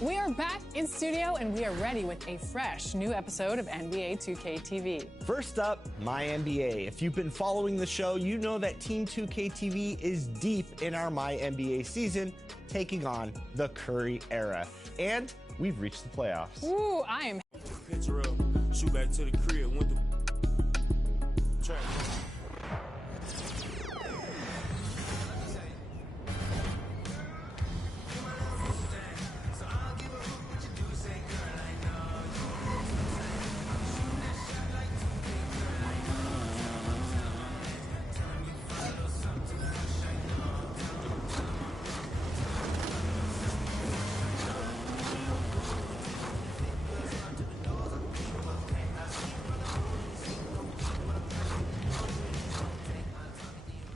We are back in studio and we are ready with a fresh new episode of NBA 2K TV. First up, My NBA. If you've been following the show, you know that Team 2K TV is deep in our My NBA season, taking on the Curry era. And we've reached the playoffs. Ooh, I am. Picture up, shoot back to the crib, went to track.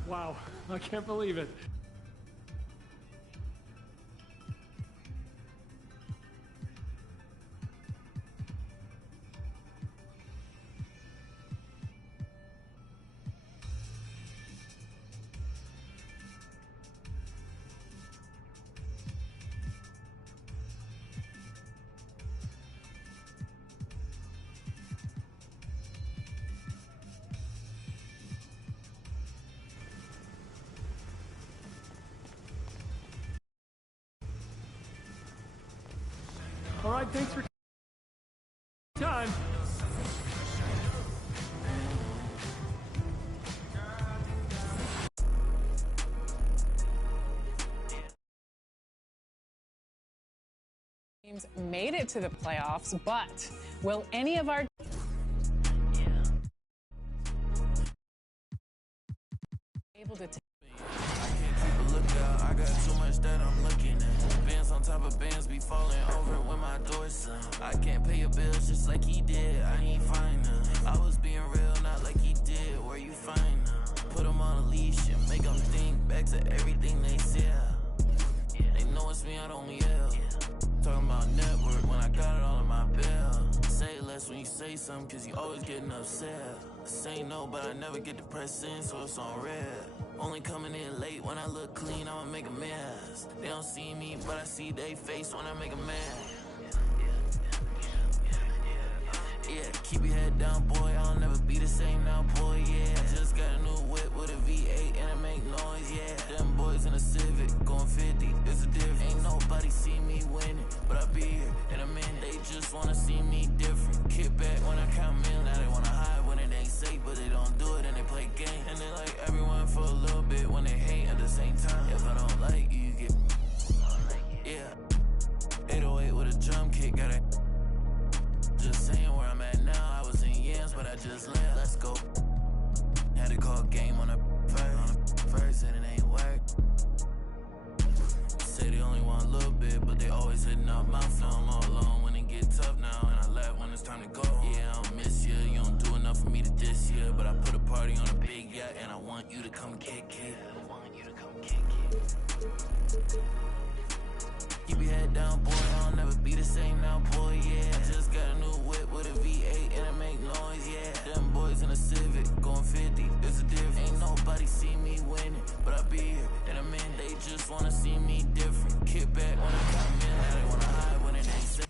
Wow, I can't believe it. All right, thanks for time. Teams made it to the playoffs, but will any of our able to I got too much that I'm looking at. Bands on top of bands be falling over when my door's son. I can't pay your bills just like he did. I ain't fine now. I was being real, not like he did. Where you find now? Put him on a leash and make him think back to everything they said. They know it's me, I don't yell. Talking about network when I got it all in my bell. Say less when you say something, cause you always getting upset. Say no, but I never get depressed in, so it's on red. Only coming in late when I look clean, I'ma make a mess. They don't see me, but I see they face when I make a mess. Yeah, keep your head down, boy, I'll never be the same now, boy, yeah. Just got a new whip with a V8 and it make noise, yeah. Them boys in a Civic, going 50, it's a difference. Ain't nobody see me winning, but I'll be here in a minute. They just wanna see me different. Kick back when I count million, now they wanna hide when it ain't safe, but they don't do it and they play games. And they like everyone for a little bit when they hate at the same time. If I don't like you, you get, yeah. 808 with a drum kick, got it. Just saying where I'm at now, I was in yams, but I just left. Let's go. Had to call game on the first, and it ain't work. Say they only want a little bit, but they always hitting up my phone. I'm all alone when it get tough now, and I laugh when it's time to go. Yeah, I don't miss you, you don't do enough for me to diss you, but I put a party on a big yacht, and I want you to come kick it. Keep your head down, boy, I'll never be the same now, boy, yeah. Just got a new whip with a V8 and it make noise, yeah. Them boys in a Civic, going 50, it's a difference. Ain't nobody see me winning, but I'll be here in a minute. They just wanna see me different. Kick back when I come in, now they wanna hide when it ain't safe.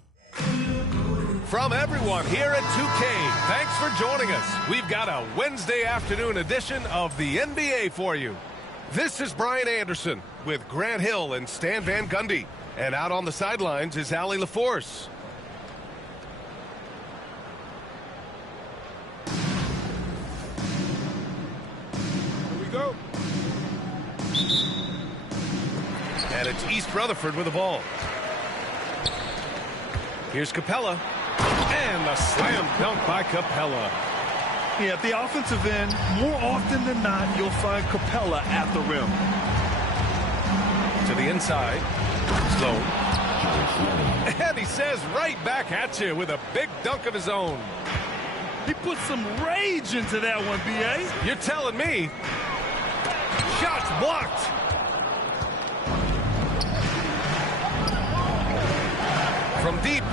From everyone here at 2K, thanks for joining us. We've got a Wednesday afternoon edition of the NBA for you. This is Brian Anderson with Grant Hill and Stan Van Gundy. And out on the sidelines is Allie LaForce. Here we go. And it's East Rutherford with the ball. Here's Capella. And a slam dunk by Capella. Yeah, at the offensive end, more often than not, you'll find Capella at the rim. To the inside. Slow. And he says right back at you with a big dunk of his own. He put some rage into that one, B.A. You're telling me. Shots blocked. From deep.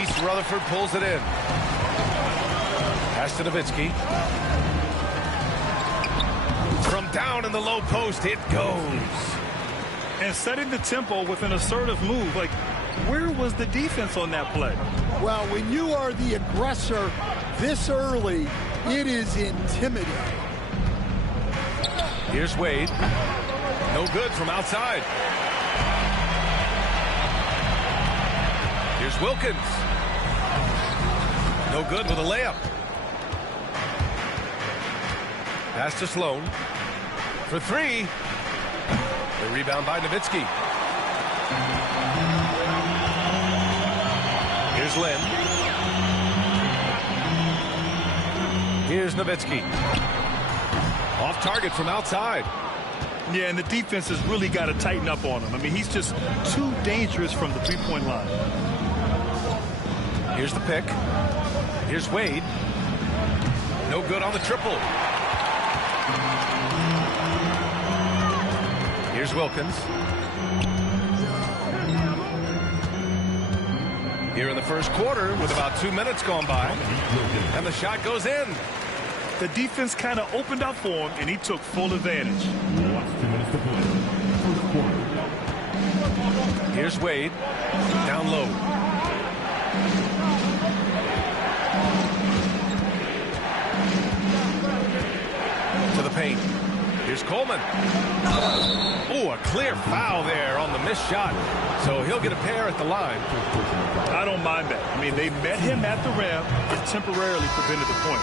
East Rutherford pulls it in. Pass to Nowitzki. From down in the low post, it goes. And setting the tempo with an assertive move. Like, where was the defense on that play? Well, when you are the aggressor this early, it is intimidating. Here's Wade. No good from outside. Here's Wilkins. No good with a layup. Pass to Sloan. For three. The rebound by Nowitzki. Here's Lynn. Here's Nowitzki. Off target from outside. Yeah, and the defense has really got to tighten up on him. I mean, he's just too dangerous from the three-point line. Here's the pick. Here's Wade. No good on the triple. Here's Wilkins. Here in the first quarter with about 2 minutes gone by. And the shot goes in. The defense kind of opened up for him, and he took full advantage. Here's Wade. Down low. To the paint. Here's Coleman. Oh, a clear foul there on the missed shot. So he'll get a pair at the line. I don't mind that. I mean, they met him at the rim. It temporarily prevented the point.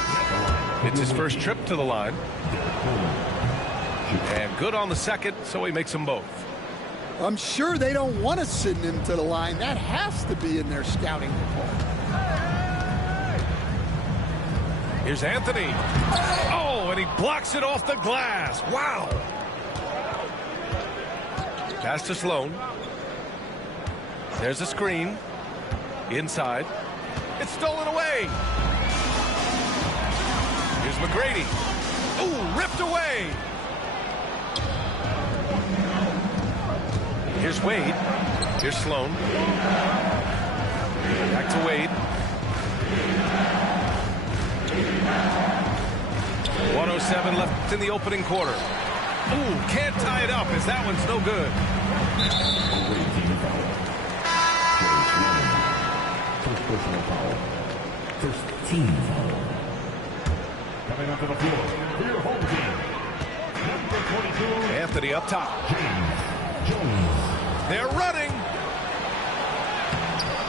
It's his first trip to the line. And good on the second, so he makes them both. I'm sure they don't want to send him to the line. That has to be in their scouting report. Here's Anthony. Oh, and he blocks it off the glass. Wow. Pass to Sloan. There's a screen. Inside. It's stolen away. Here's McGrady. Ooh, ripped away. Here's Wade. Here's Sloan. Back to Wade. 1:07 left in the opening quarter. Ooh, can't tie it up as that one's no good. First personal foul. First team foul. Coming onto the floor for your home team. Number 22. Anthony up top. James Jones. They're running.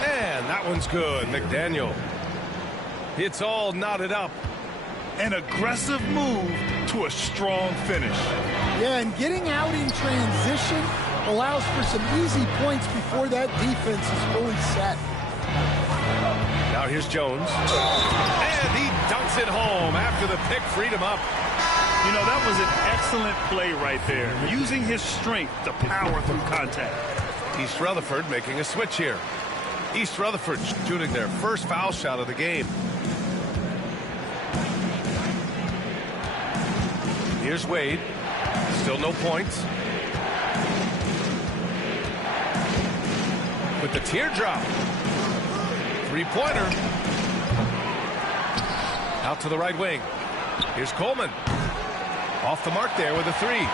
And that one's good. McDaniel. It's all knotted up. An aggressive move to a strong finish. Yeah, and getting out in transition allows for some easy points before that defense is fully set. Now here's Jones. And he dunks it home after the pick freed him up. You know, that was an excellent play right there. Using his strength to power through contact. East Rutherford making a switch here. East Rutherford shooting their first foul shot of the game. Here's Wade. Still no points. With the teardrop. Three-pointer. Out to the right wing. Here's Coleman. Off the mark there with a three.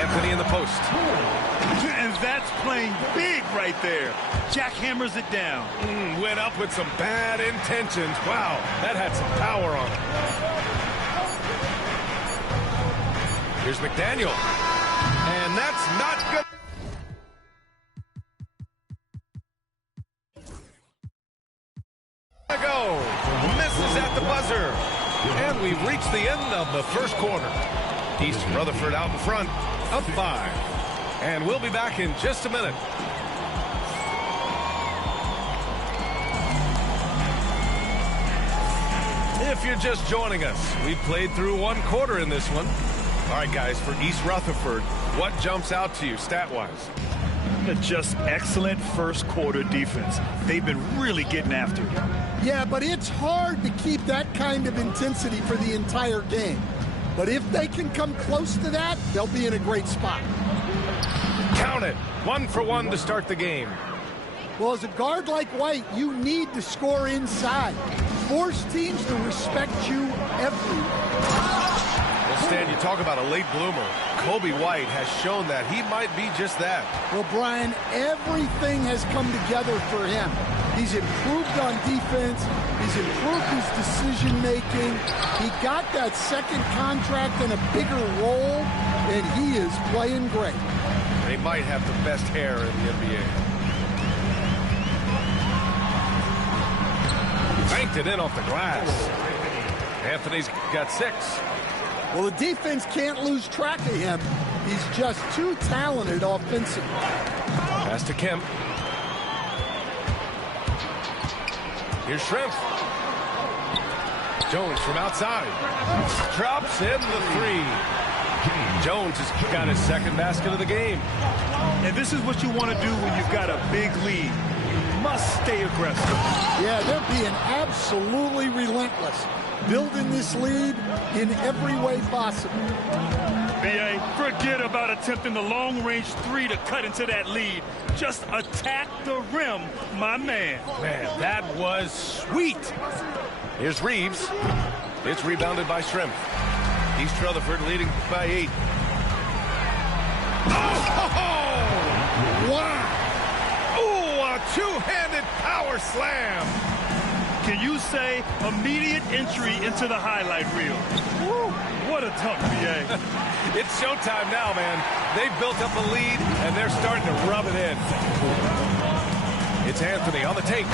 Anthony in the post. And that's playing big right there. Jack hammers it down. Went up with some bad intentions. Wow, that had some power on it. Here's McDaniel. And that's not good. Go. Misses at the buzzer. And we've reached the end of the first quarter. East Rutherford out in front, up 5. And we'll be back in just a minute. If you're just joining us, we've played through one quarter in this one. All right, guys, for East Rutherford, what jumps out to you stat-wise? Just excellent first quarter defense. They've been really getting after it. Yeah, but it's hard to keep that kind of intensity for the entire game. But if they can come close to that, they'll be in a great spot. Count it. 1 for 1 to start the game. Well, as a guard like White, you need to score inside. Force teams to respect you everywhere. We'll Stan, you talk about a late bloomer. Kobe White has shown that he might be just that. Well, Brian, everything has come together for him. He's improved on defense. He's improved his decision-making. He got that second contract and a bigger role, and he is playing great. And he might have the best hair in the NBA. Banked it in off the glass. Anthony's got 6. Well, the defense can't lose track of him. He's just too talented offensively. Pass to Kemp. Here's Shrimp. Jones from outside. Drops in the 3. Jones has got his second basket of the game. And this is what you want to do when you've got a big lead. You must stay aggressive. Yeah, they're being absolutely relentless, building this lead in every way possible. BA, forget about attempting the long-range 3 to cut into that lead. Just attack the rim, my man. Man, that was sweet. Here's Reeves. It's rebounded by Shrimp. East Rutherford leading by 8. Oh! Wow! Ooh, a two-handed power slam. Can you say immediate entry into the highlight reel? Woo, what a dunk, BA. It's showtime now, man. They've built up a lead, and they're starting to rub it in. It's Anthony on the take.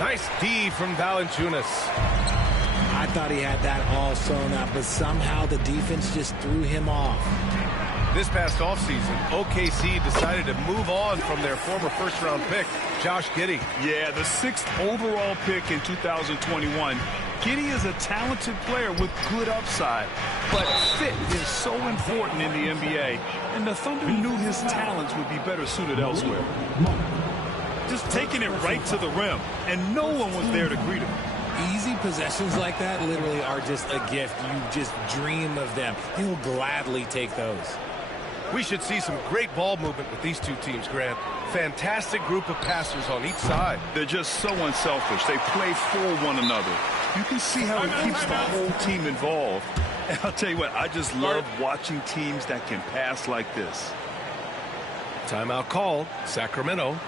Nice D from Valanciunas. I thought he had that all sewn up, but somehow the defense just threw him off. This past offseason, OKC decided to move on from their former first-round pick, Josh Giddey. Yeah, the 6th overall pick in 2021. Giddey is a talented player with good upside, but fit is so important in the NBA, and the Thunder knew his talents would be better suited elsewhere. Just taking it right to the rim, and no one was there to greet him. Easy possessions like that literally are just a gift. You just dream of them. He'll gladly take those. We should see some great ball movement with these two teams, Grant. Fantastic group of passers on each side. They're just so unselfish. They play for one another. You can see how it keeps the whole team involved. And I'll tell you what, I just love watching teams that can pass like this. Timeout called, Sacramento.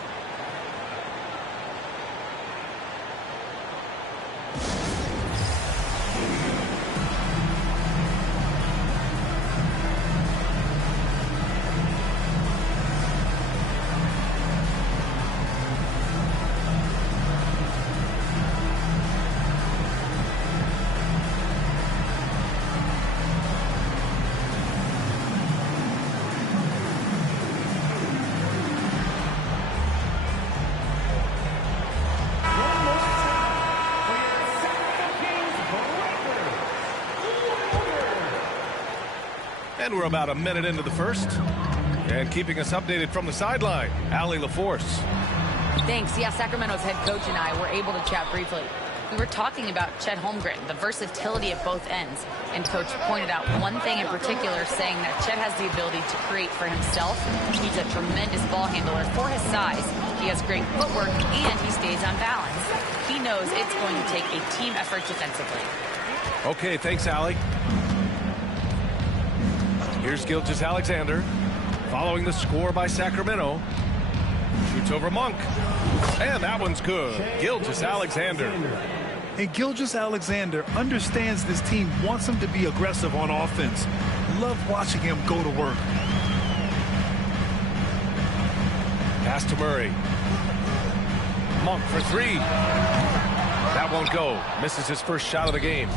And we're about a minute into the first. And keeping us updated from the sideline, Allie LaForce. Thanks. Yeah, Sacramento's head coach and I were able to chat briefly. We were talking about Chet Holmgren, the versatility at both ends. And Coach pointed out one thing in particular, saying that Chet has the ability to create for himself. He's a tremendous ball handler for his size. He has great footwork, and he stays on balance. He knows it's going to take a team effort defensively. Okay, thanks, Allie. Here's Gilgeous-Alexander, following the score by Sacramento. Shoots over Monk, and that one's good. Gilgeous-Alexander. And Gilgeous-Alexander understands this team wants him to be aggressive on offense. Love watching him go to work. Pass to Murray. Monk for three. That won't go. Misses his first shot of the game.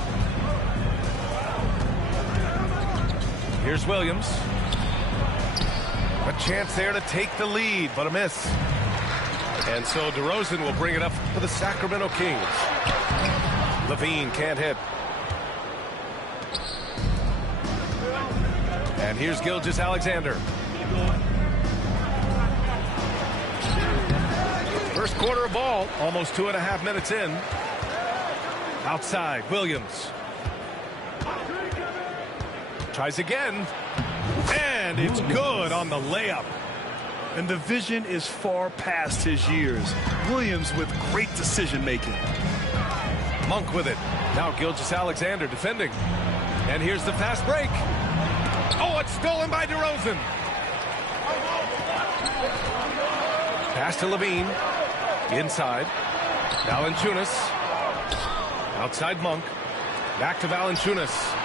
Here's Williams. A chance there to take the lead, but a miss. And so DeRozan will bring it up for the Sacramento Kings. Levine can't hit. And here's Gilgeous-Alexander. First quarter of ball, almost 2.5 minutes in. Outside, Williams. Tries again, and it's good on the layup. And the vision is far past his years. Williams with great decision-making. Monk with it. Now Gilgeous-Alexander defending. And here's the fast break. Oh, it's stolen by DeRozan. Pass to Levine. Inside. Valanciunas. Outside Monk. Back to Valanciunas.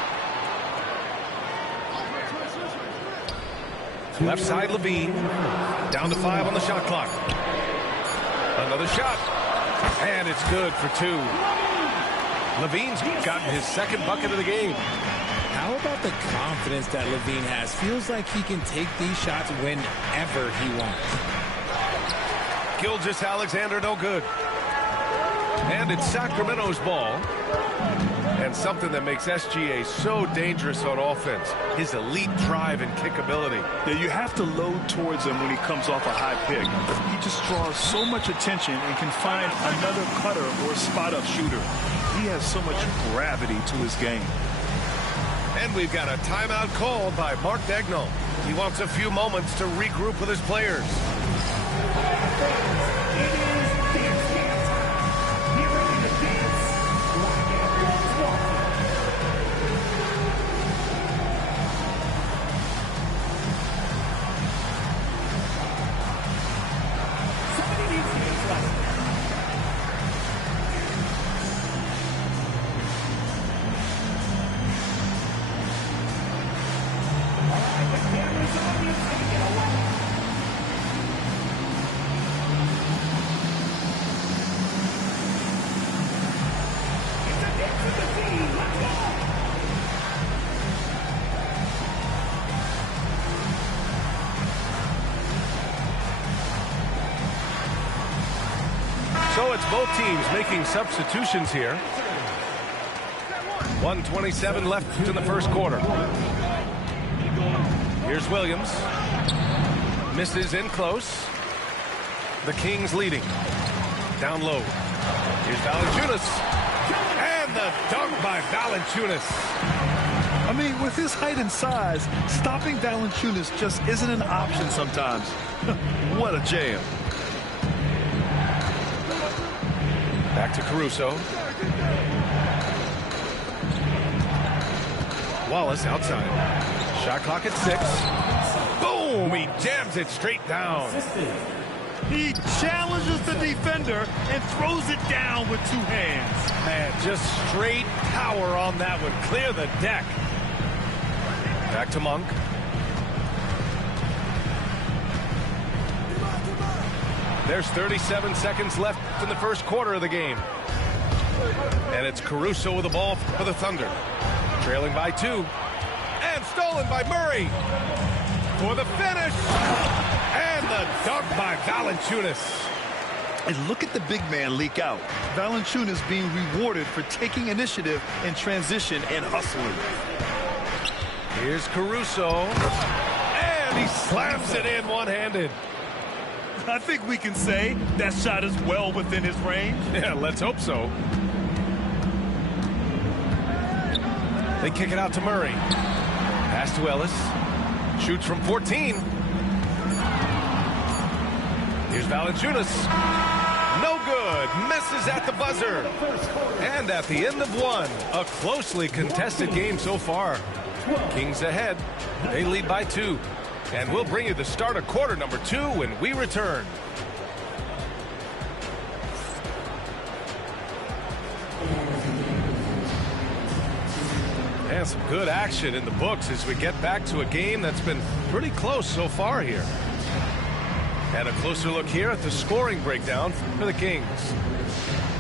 Left side Levine. Down to 5 on the shot clock. Another shot. And it's good for 2. Levine's gotten his second bucket of the game. How about the confidence that Levine has? Feels like he can take these shots whenever he wants. Gilgeous-Alexander no good. And it's Sacramento's ball. And something that makes SGA so dangerous on offense, his elite drive and kickability. Yeah, you have to load towards him when he comes off a high pick. He just draws so much attention and can find another cutter or spot-up shooter. He has so much gravity to his game. And we've got a timeout called by Mark Daigneault. He wants a few moments to regroup with his players. So it's both teams making substitutions here. 1:27 left in the first quarter. Here's Williams. Misses in close. The Kings leading. Down low. Here's Valanciunas. And the dunk by Valanciunas. I mean, with his height and size, stopping Valanciunas just isn't an option sometimes. What a jam. Back to Caruso. Wallace outside. Shot clock at 6. Boom! He jams it straight down. He challenges the defender and throws it down with 2 hands. Man, just straight power on that one. Clear the deck. Back to Monk. There's 37 seconds left in the first quarter of the game. And it's Caruso with the ball for the Thunder. Trailing by 2. And stolen by Murray. For the finish. And the dunk by Valanciunas. And look at the big man leak out. Valanciunas being rewarded for taking initiative in transition and hustling. Here's Caruso. And he slams it in one-handed. I think we can say that shot is well within his range. Yeah, let's hope so. They kick it out to Murray. Pass to Ellis. Shoots from 14. Here's Valanciunas. No good. Misses at the buzzer. And at the end of 1, a closely contested game so far. Kings ahead. They lead by 2. And we'll bring you the start of quarter number 2 when we return. And some good action in the books as we get back to a game that's been pretty close so far here. And a closer look here at the scoring breakdown for the Kings.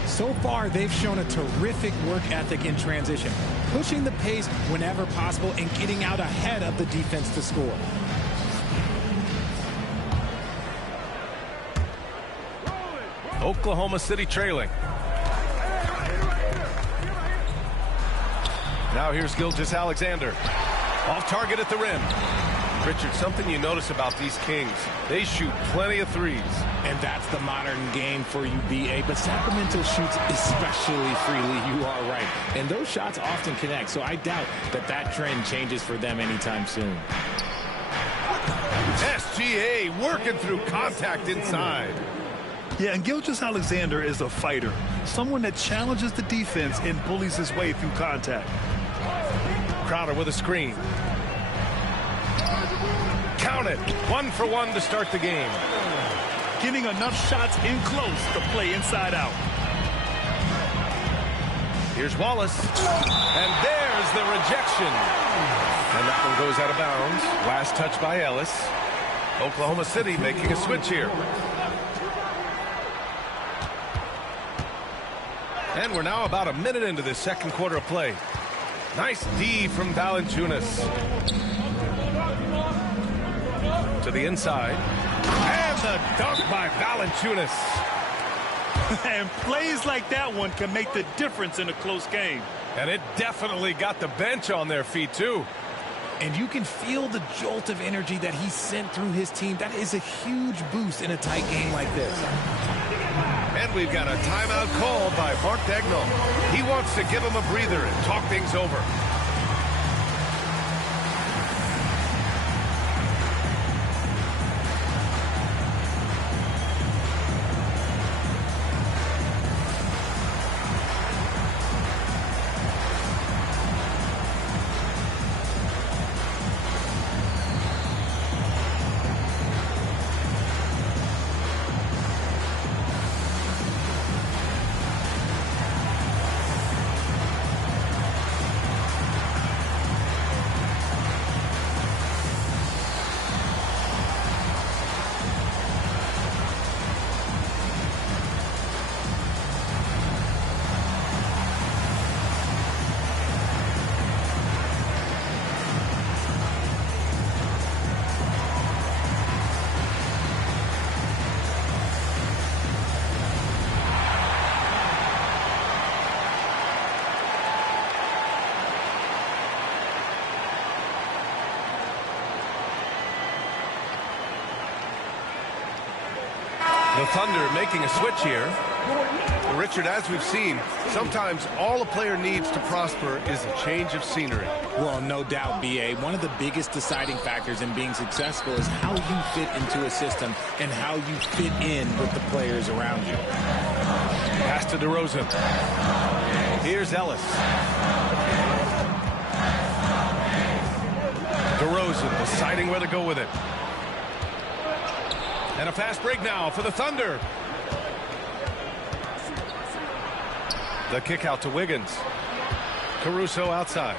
So far, they've shown a terrific work ethic in transition, pushing the pace whenever possible and getting out ahead of the defense to score. Oklahoma City trailing. Now here's Gilgeous-Alexander. Off target at the rim. Richard, something you notice about these Kings, they shoot plenty of threes. And that's the modern game for you, B.A. But Sacramento shoots especially freely, you are right. And those shots often connect, so I doubt that that trend changes for them anytime soon. SGA working through contact inside. Yeah, and Gilgeous-Alexander is a fighter, someone that challenges the defense and bullies his way through contact. Crowder with a screen. Count it. 1 for 1 to start the game. Getting enough shots in close to play inside out. Here's Wallace. And there's the rejection. And that one goes out of bounds. Last touch by Ellis. Oklahoma City making a switch here. And we're now about a minute into this second quarter of play. Nice D from Valanciunas. To the inside. And the dunk by Valanciunas. And plays like that one can make the difference in a close game. And it definitely got the bench on their feet, too. And you can feel the jolt of energy that he sent through his team. That is a huge boost in a tight game like this. And we've got a timeout called by Mark Daigneault. He wants to give him a breather and talk things over. The Thunder making a switch here. Richard, as we've seen, sometimes all a player needs to prosper is a change of scenery. Well, no doubt, B.A. One of the biggest deciding factors in being successful is how you fit into a system and how you fit in with the players around you. Pass to DeRozan. Here's Ellis. DeRozan deciding where to go with it. And a fast break now for the Thunder. The kick out to Wiggins. Caruso outside.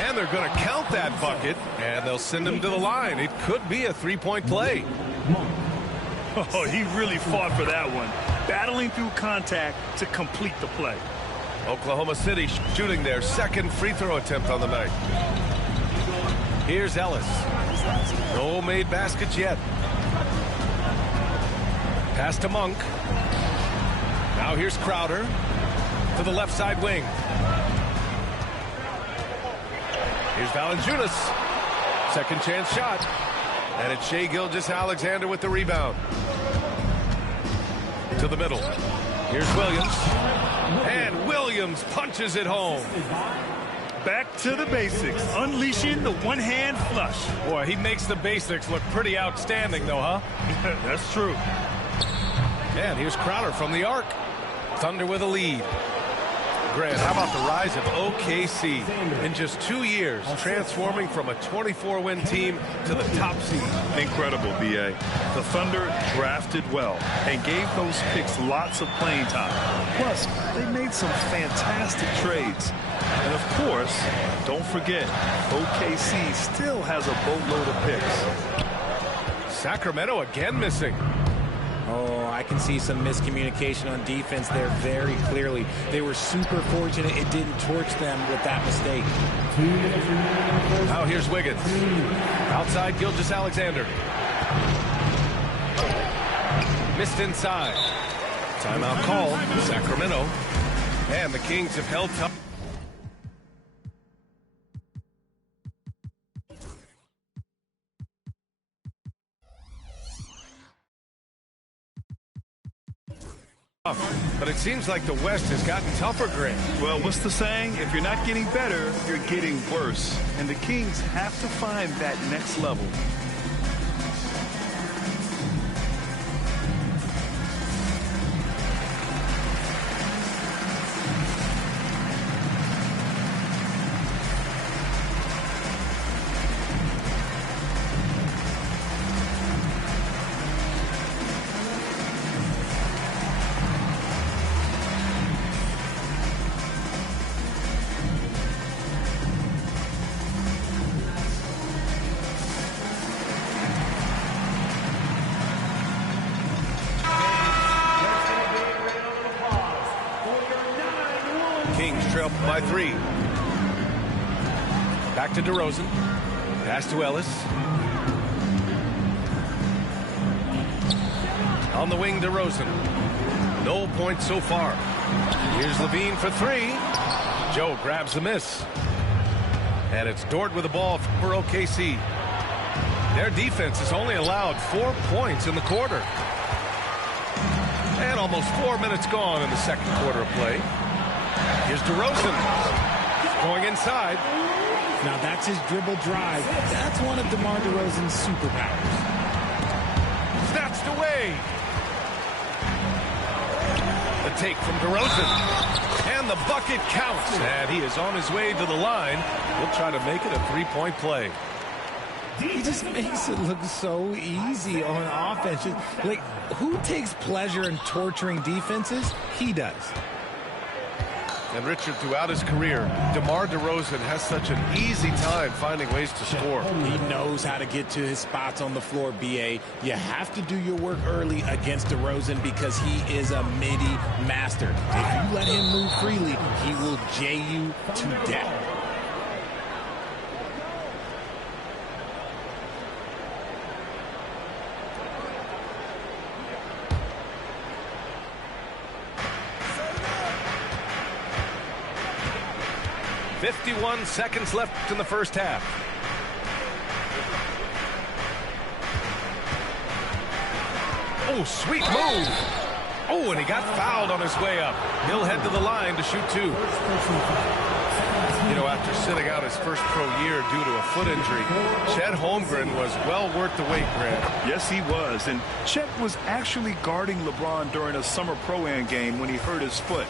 And they're going to count that bucket, and they'll send him to the line. It could be a three-point play. Oh, he really fought for that one. Battling through contact to complete the play. Oklahoma City shooting their second free throw attempt on the night. Here's Ellis. No made baskets yet. Pass to Monk. Now here's Crowder to the left side wing. Here's Valanciunas. Second chance shot. And it's Shai Gilgeous-Alexander with the rebound. To the middle. Here's Williams. And Williams punches it home. Back to the basics. Unleashing the one-hand flush. Boy, he makes the basics look pretty outstanding, though, huh? That's true. And here's Crowder from the arc. Thunder with a lead. Grant, how about the rise of OKC in just 2 years, transforming from a 24-win team to the top seed? Incredible, B.A. The Thunder drafted well and gave those picks lots of playing time. Plus, they made some fantastic trades. And of course, don't forget, OKC still has a boatload of picks. Sacramento again missing. Oh, I can see some miscommunication on defense there very clearly. They were super fortunate it didn't torch them with that mistake. Now here's Wiggins. Outside Gilgeous-Alexander. Missed inside. Timeout call. Sacramento. And the Kings have held tough. But it seems like the West has gotten tougher, Grant. Well, what's the saying? If you're not getting better, you're getting worse. And the Kings have to find that next level. By 3. Back to DeRozan. Pass to Ellis. On the wing, DeRozan. No points so far. Here's Levine for 3. Joe grabs the miss. And it's Dort with the ball for OKC. Their defense has only allowed 4 points in the quarter. And almost 4 minutes gone in the second quarter of play. Here's DeRozan going inside. Now that's his dribble drive. That's one of DeMar DeRozan's superpowers. Snatched away. The take from DeRozan. And the bucket counts. And he is on his way to the line. He'll try to make it a 3-point play. He just makes it look so easy on offense. Like, who takes pleasure in torturing defenses? He does. And Richard, throughout his career, DeMar DeRozan has such an easy time finding ways to score. He knows how to get to his spots on the floor, B.A. You have to do your work early against DeRozan because he is a midi master. If you let him move freely, he will J you to death. .51 seconds left in the first half. Oh, sweet move. Oh, and he got fouled on his way up. He'll head to the line to shoot 2. You know, after sitting out his first pro year due to a foot injury, Chet Holmgren was well worth the wait, Grant. Yes, he was. And Chet was actually guarding LeBron during a summer Pro-Am game when he hurt his foot.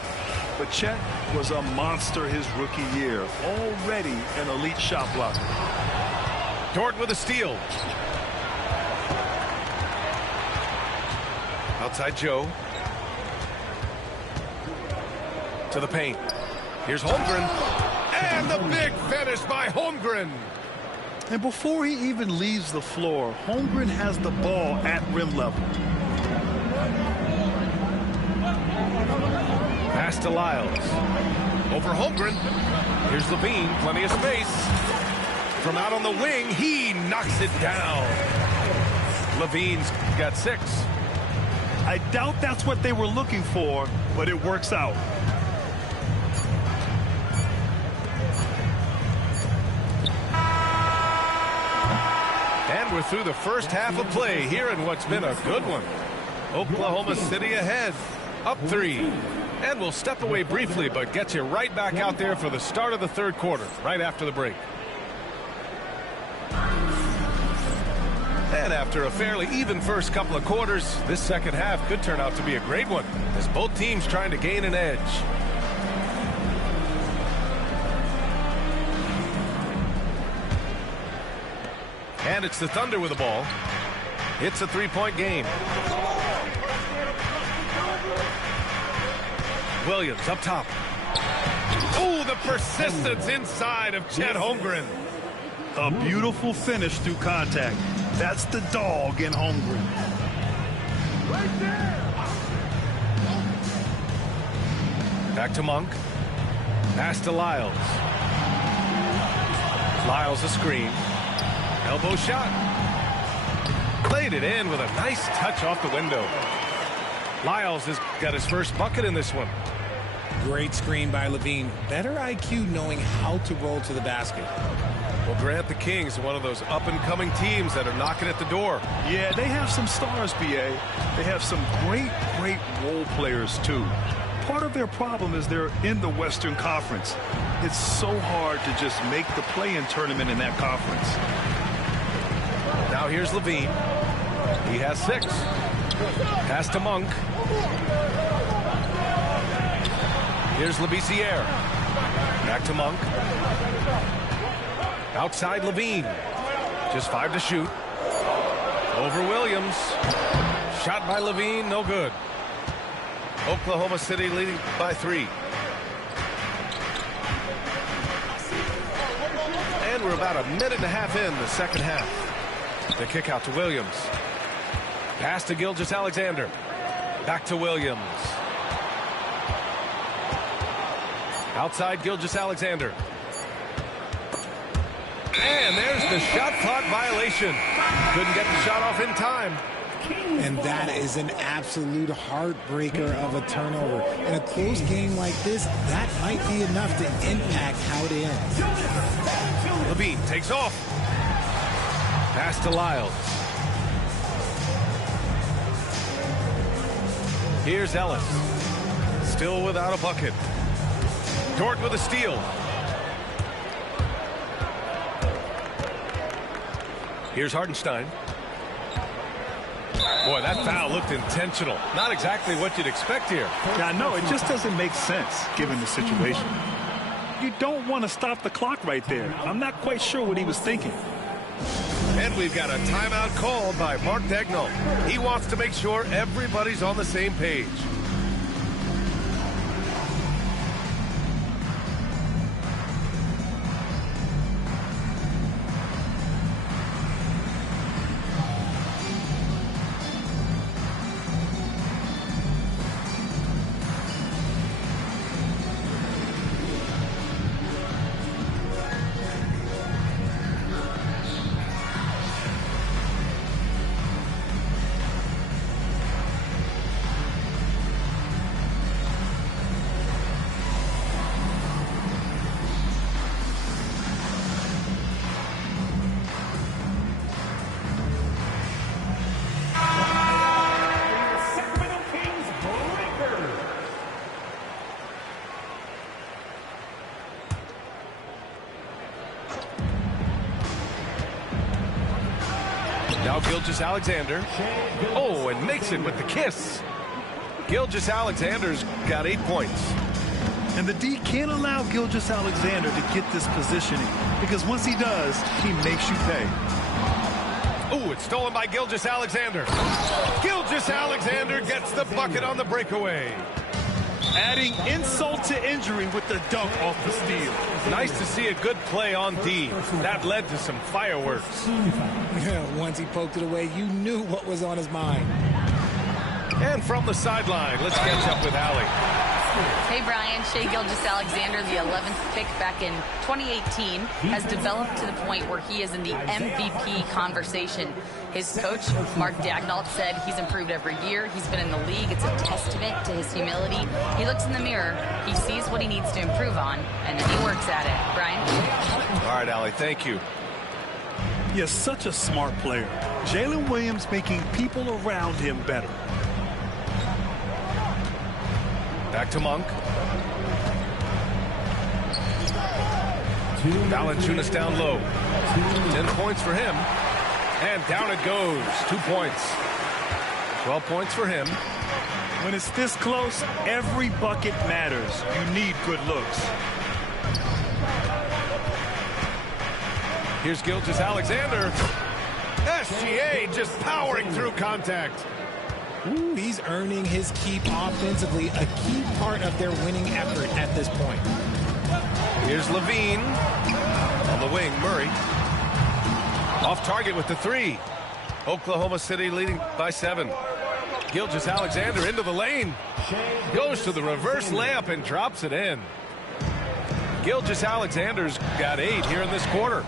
But Chet was a monster his rookie year, already an elite shot blocker. Dort with a steal. Outside Joe. To the paint. Here's Holmgren. And the big finish by Holmgren. And before he even leaves the floor, Holmgren has the ball at rim level. Pass to Lyles. Over Holmgren. Here's Levine. Plenty of space. From out on the wing, he knocks it down. Levine's got 6. I doubt that's what they were looking for, but it works out. And we're through the first half of play here in what's been a good one. Oklahoma City ahead, up 3. And we'll step away briefly, but get you right back out there for the start of the third quarter, right after the break. And after a fairly even first couple of quarters, this second half could turn out to be a great one, as both teams trying to gain an edge. And it's the Thunder with the ball. It's a 3-point game. Williams up top. Oh, the persistence inside of Chet Holmgren. A beautiful finish through contact. That's the dog in Holmgren. Right there. Back to Monk. Pass to Lyles. Lyles a screen. Elbow shot. Played it in with a nice touch off the window. Lyles has got his first bucket in this one. Great screen by Levine. Better IQ knowing how to roll to the basket. Well, Grant, the Kings are one of those up-and-coming teams that are knocking at the door. Yeah, they have some stars, BA. They have some great role players, too. Part of their problem is they're in the Western Conference. It's so hard to just make the play-in tournament in that conference. Now here's Levine. He has 6. Pass to Monk. Here's Labissiere. Back to Monk. Outside Levine. Just 5 to shoot. Over Williams. Shot by Levine, no good. Oklahoma City leading by 3. And we're about a minute and a half in the second half. The kick out to Williams. Pass to Gilgeous-Alexander. Back to Williams. Outside Gilgeous-Alexander. And there's the shot clock violation. Couldn't get the shot off in time. And that is an absolute heartbreaker of a turnover. In a close game like this, that might be enough to impact how it ends. Levine takes off. Pass to Lyles. Here's Ellis. Still without a bucket. Dort with a steal. Here's Hartenstein. Boy, that foul looked intentional. Not exactly what you'd expect here. Yeah, no, it just doesn't make sense given the situation. You don't want to stop the clock right there. I'm not quite sure what he was thinking. And we've got a timeout called by Mark Daigneault. He wants to make sure everybody's on the same page. Now Gilgeous-Alexander. Oh, and makes it with the kiss. Gilgeous-Alexander's got 8 points. And the D can't allow Gilgeous-Alexander to get this positioning, because once he does, he makes you pay. Oh, it's stolen by Gilgeous-Alexander. Gilgeous-Alexander gets the bucket on the breakaway. Adding insult to injury with the dunk off the steal. Nice to see a good play on D. That led to some fireworks. Once he poked it away, you knew what was on his mind. And from the sideline, let's catch up with Allie. Hey, Brian. Shai Gilgeous-Alexander, the 11th pick back in 2018, has developed to the point where he is in the MVP conversation. His coach, Mark Daignault, said he's improved every year. He's been in the league. It's a testament to his humility. He looks in the mirror. He sees what he needs to improve on, and then he works at it. Brian? All right, Allie, thank you. He is such a smart player. Jalen Williams making people around him better. Back to Monk. Valanciunas down low. 10 points for him. And down it goes. 2 points. 12 points for him. When it's this close, every bucket matters. You need good looks. Here's Gilgeous-Alexander. SGA just powering through contact. Ooh, he's earning his keep offensively, a key part of their winning effort at this point. Here's Levine. On the wing, Murray. Off target with the 3. Oklahoma City leading by 7. Gilgeous-Alexander into the lane. Goes to the reverse layup and drops it in. Gilgeous-Alexander's got 8 here in this quarter.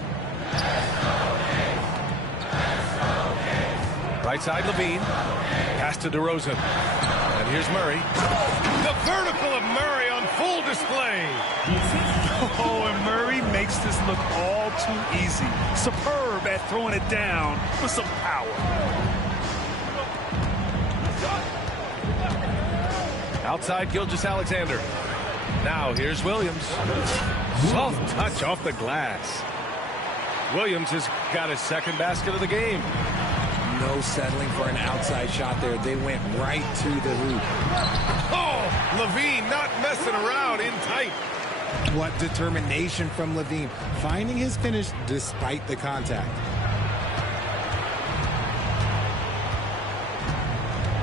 Right side, Levine. Pass to DeRozan. And here's Murray. The vertical of Murray on full display. Oh, and Murray makes this look all too easy. Superb at throwing it down with some power. Outside, Gilgeous-Alexander. Now here's Williams. Soft touch off the glass. Williams has got his second basket of the game. No settling for an outside shot there. They went right to the hoop. Oh, Levine not messing around, in tight. What determination from Levine, finding his finish despite the contact.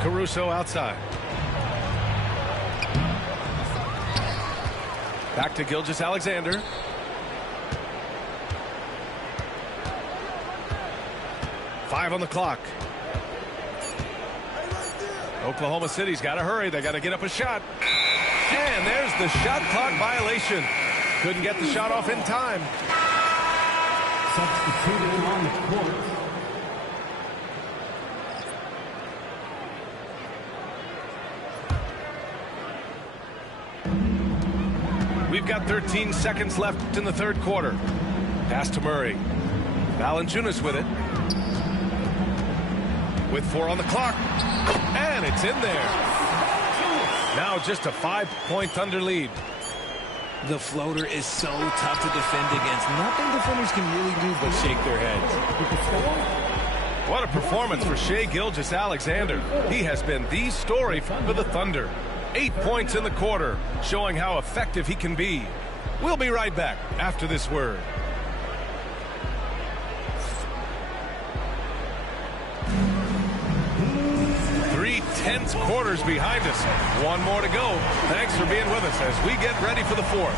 Caruso outside. Back to Gilgeous-Alexander. Five on the clock. Oklahoma City's got to hurry. They got to get up a shot. And there's the shot clock violation. Couldn't get the shot off in time. Substituting on the court. We've got 13 seconds left in the third quarter. Pass to Murray. Valanciunas with it. With 4 on the clock. And it's in there. Now just a 5-point Thunder lead. The floater is so tough to defend against. Nothing defenders can really do but shake their heads. What a performance for Shai Gilgeous-Alexander. He has been the story for the Thunder. 8 points in the quarter, showing how effective he can be. We'll be right back after this word. 3 tense quarters behind us. One more to go. Thanks for being with us as we get ready for the fourth.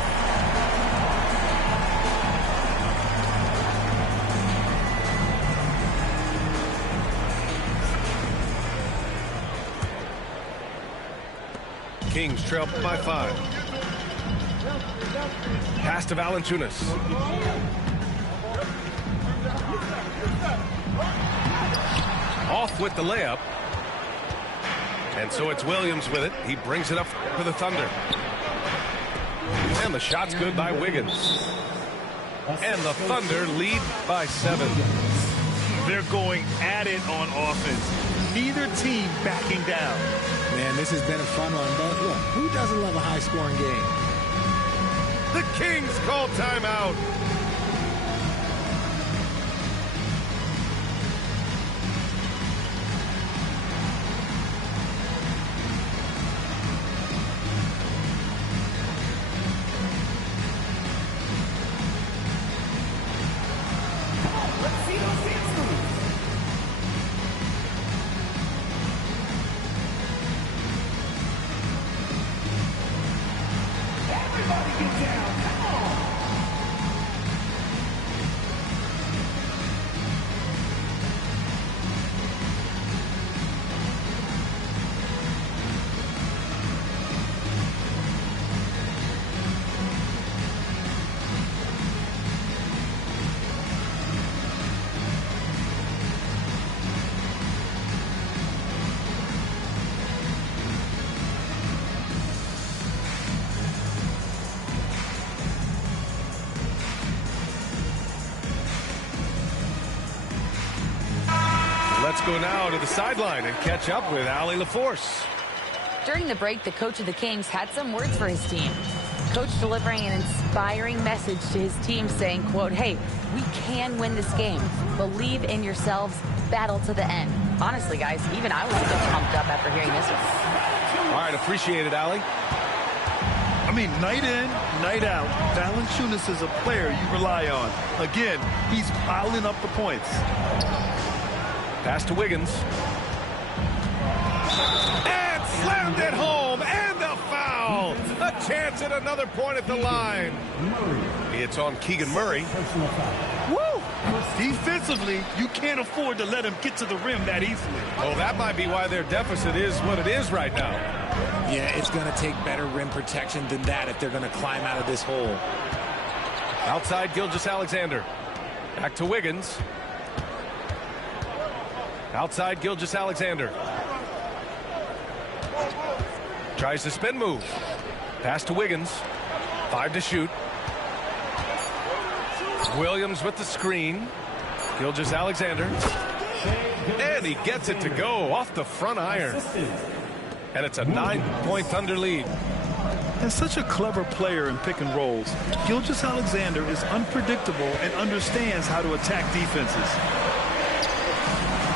Kings trail by 5. Pass to Valanciunas. Off with the layup. And so it's Williams with it. He brings it up for the Thunder. And the shot's good by Wiggins. And the Thunder lead by 7. They're going at it on offense. Neither team backing down. Man, this has been a fun one, but look, who doesn't love a high-scoring game? The Kings call timeout. Let's go now to the sideline and catch up with Allie LaForce. During the break, the coach of the Kings had some words for his team. Coach delivering an inspiring message to his team saying, quote, "Hey, we can win this game. Believe in yourselves. Battle to the end." Honestly, guys, even I was a bit pumped up after hearing this one. All right, appreciate it, Allie. I mean, night in, night out, Valanciunas is a player you rely on. Again, he's piling up the points. Pass to Wiggins. And slammed it home, and a foul. A chance at another point at the line. It's on Keegan Murray. Woo! Defensively, you can't afford to let him get to the rim that easily. Oh, that might be why their deficit is what it is right now. Yeah, it's going to take better rim protection than that if they're going to climb out of this hole. Outside Gilgeous-Alexander. Back to Wiggins. Outside Gilgeous-Alexander. Tries the spin move. Pass to Wiggins. 5 to shoot. Williams with the screen. Gilgeous-Alexander. And he gets it to go off the front iron. And it's a 9-point Thunder lead. And such a clever player in pick and rolls. Gilgeous-Alexander is unpredictable and understands how to attack defenses.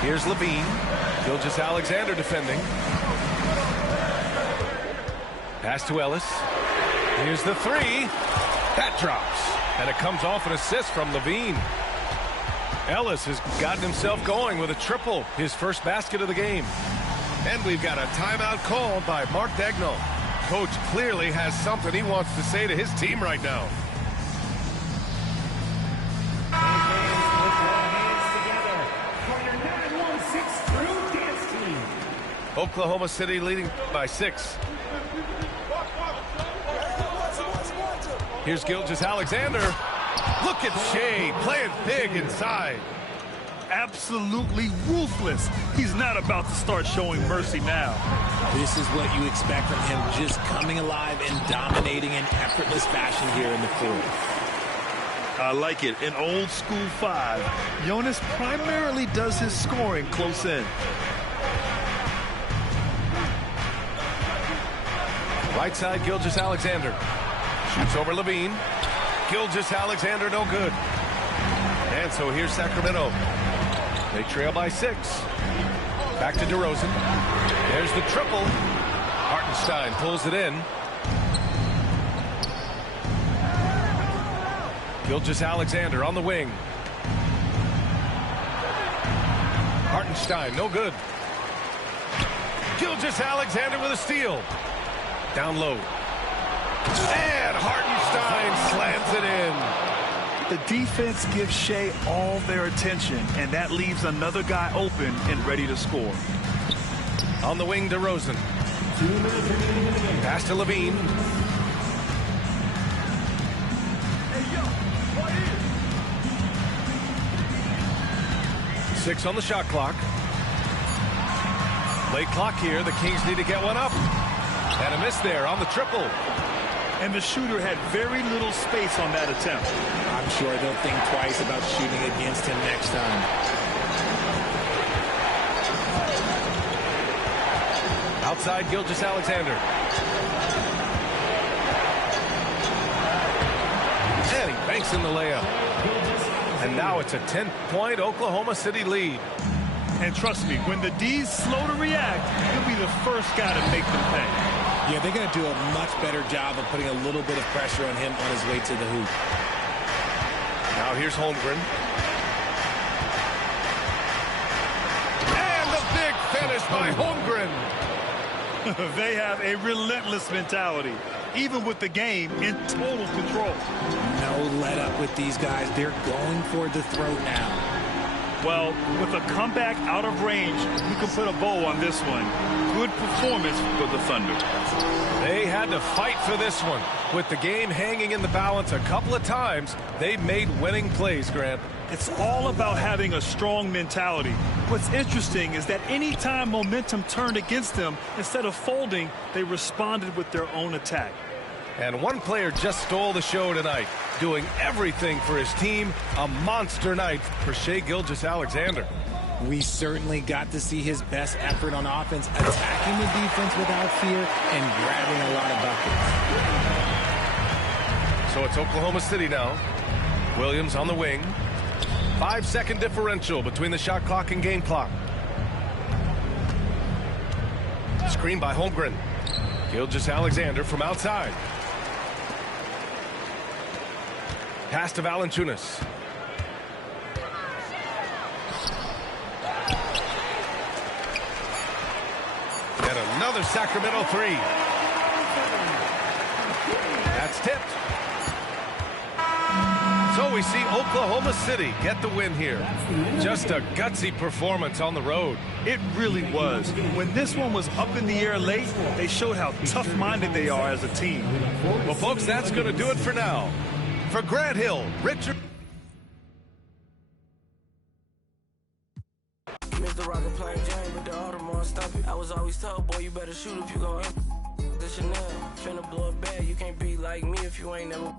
Here's Levine. Gilgeous-Alexander defending. Pass to Ellis. Here's the three. That drops. And it comes off an assist from Levine. Ellis has gotten himself going with a triple, his first basket of the game. And we've got a timeout called by Mark Daigneault. Coach clearly has something he wants to say to his team right now. Oklahoma City leading by 6. Here's Gilgeous-Alexander. Look at Shea playing big inside. Absolutely ruthless. He's not about to start showing mercy now. This is what you expect from him, just coming alive and dominating in effortless fashion here in the fourth. I like it. An old school 5. Jonas primarily does his scoring close in. Right side, Gilgeous-Alexander. Shoots over Levine. Gilgeous-Alexander, no good. And so here's Sacramento. They trail by 6. Back to DeRozan. There's the triple. Hartenstein pulls it in. Gilgeous-Alexander on the wing. Hartenstein, no good. Gilgeous-Alexander with a steal. Down low. And Hartenstein slams it in. The defense gives Shea all their attention, and that leaves another guy open and ready to score. On the wing, DeRozan. Pass to Levine. Six on the shot clock. Late clock here. The Kings need to get one up. And a miss there on the triple. And the shooter had very little space on that attempt. I'm sure they'll think twice about shooting against him next time. Outside Gilgeous-Alexander. And he banks in the layup. And now it's a 10-point Oklahoma City lead. And trust me, when the D's slow to react, he'll be the first guy to make them pay. Yeah, they're going to do a much better job of putting a little bit of pressure on him on his way to the hoop. Now here's Holmgren. And the big finish by Holmgren. They have a relentless mentality, even with the game in total control. No let up with these guys. They're going for the throat now. Well, with a comeback out of range, you can put a bow on this one. Good performance for the Thunder. They had to fight for this one. With the game hanging in the balance a couple of times, they made winning plays, Grant. It's all about having a strong mentality. What's interesting is that anytime momentum turned against them, instead of folding, they responded with their own attack. And one player just stole the show tonight, doing everything for his team. A monster night for Shai Gilgeous-Alexander. We certainly got to see his best effort on offense, attacking the defense without fear and grabbing a lot of buckets. So it's Oklahoma City now. Williams on the wing. 5-second differential between the shot clock and game clock. Screen by Holmgren. Gilgeous-Alexander from outside. Pass to Valanciunas. And another Sacramento three. That's tipped. So we see Oklahoma City get the win here. Just a gutsy performance on the road. It really was. When this one was up in the air late, they showed how tough-minded they are as a team. Well, folks, that's going to do it for now. For Grant Hill, Richard. Mr. Rocket playing Jane with the Audemars, stop it. I was always told, boy, you better shoot if you go in. The Chanel, finna blow a bag. You can't be like me if you ain't never.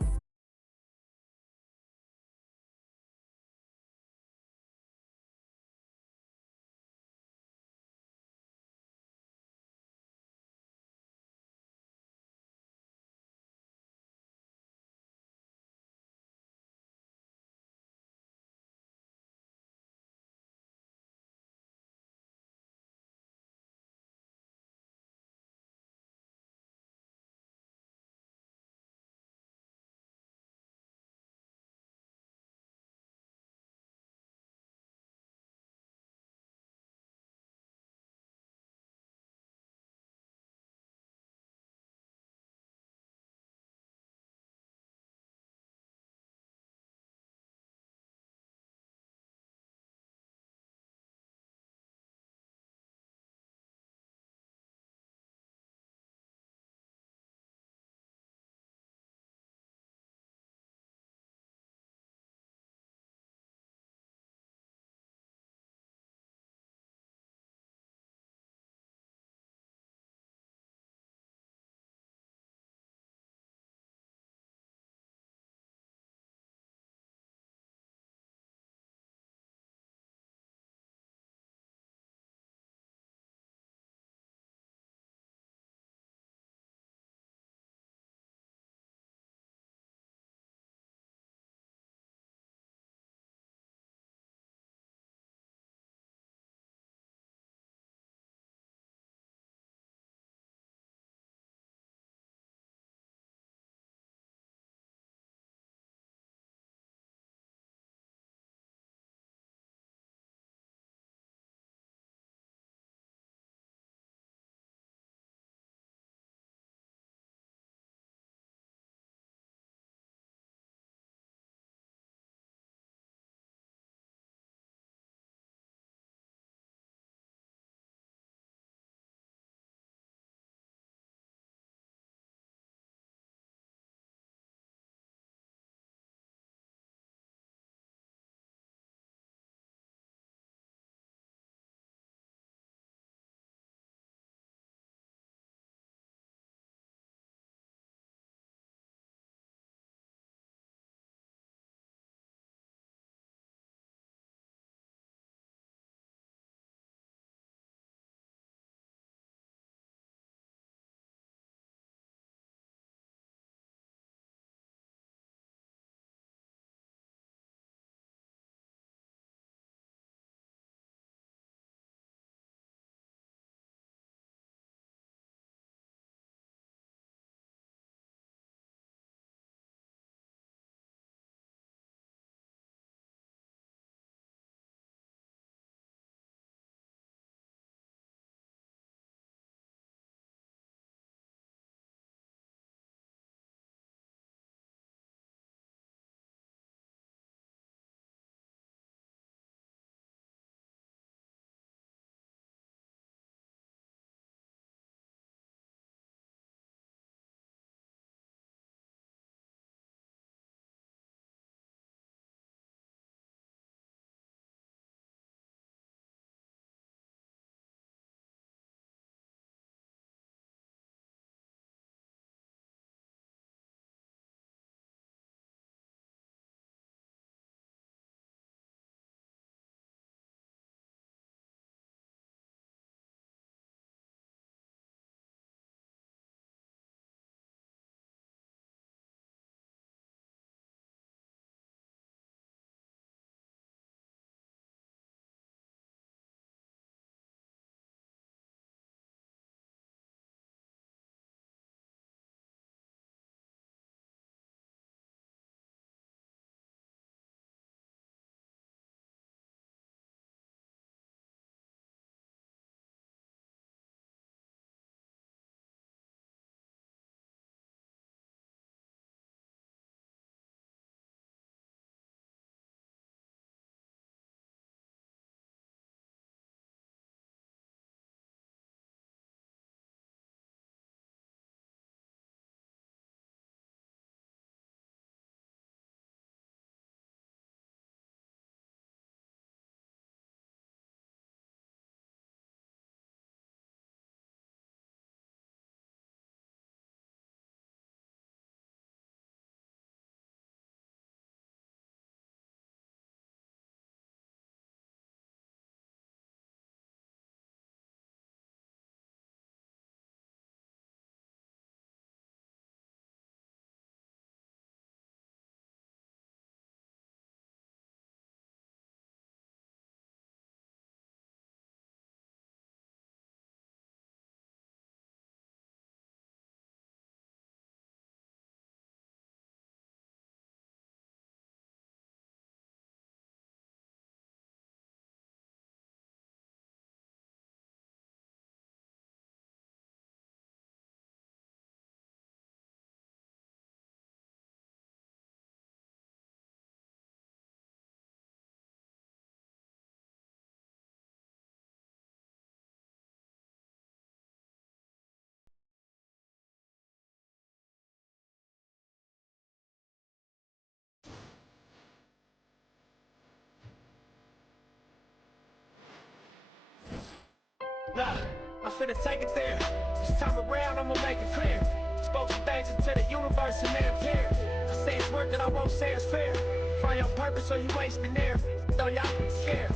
Nah, I'm finna take it there. This time around, I'ma make it clear. Spoke some things into the universe and they appear. I say it's work that I won't say it's fair. Find your purpose or you wasting there. Though y'all scared.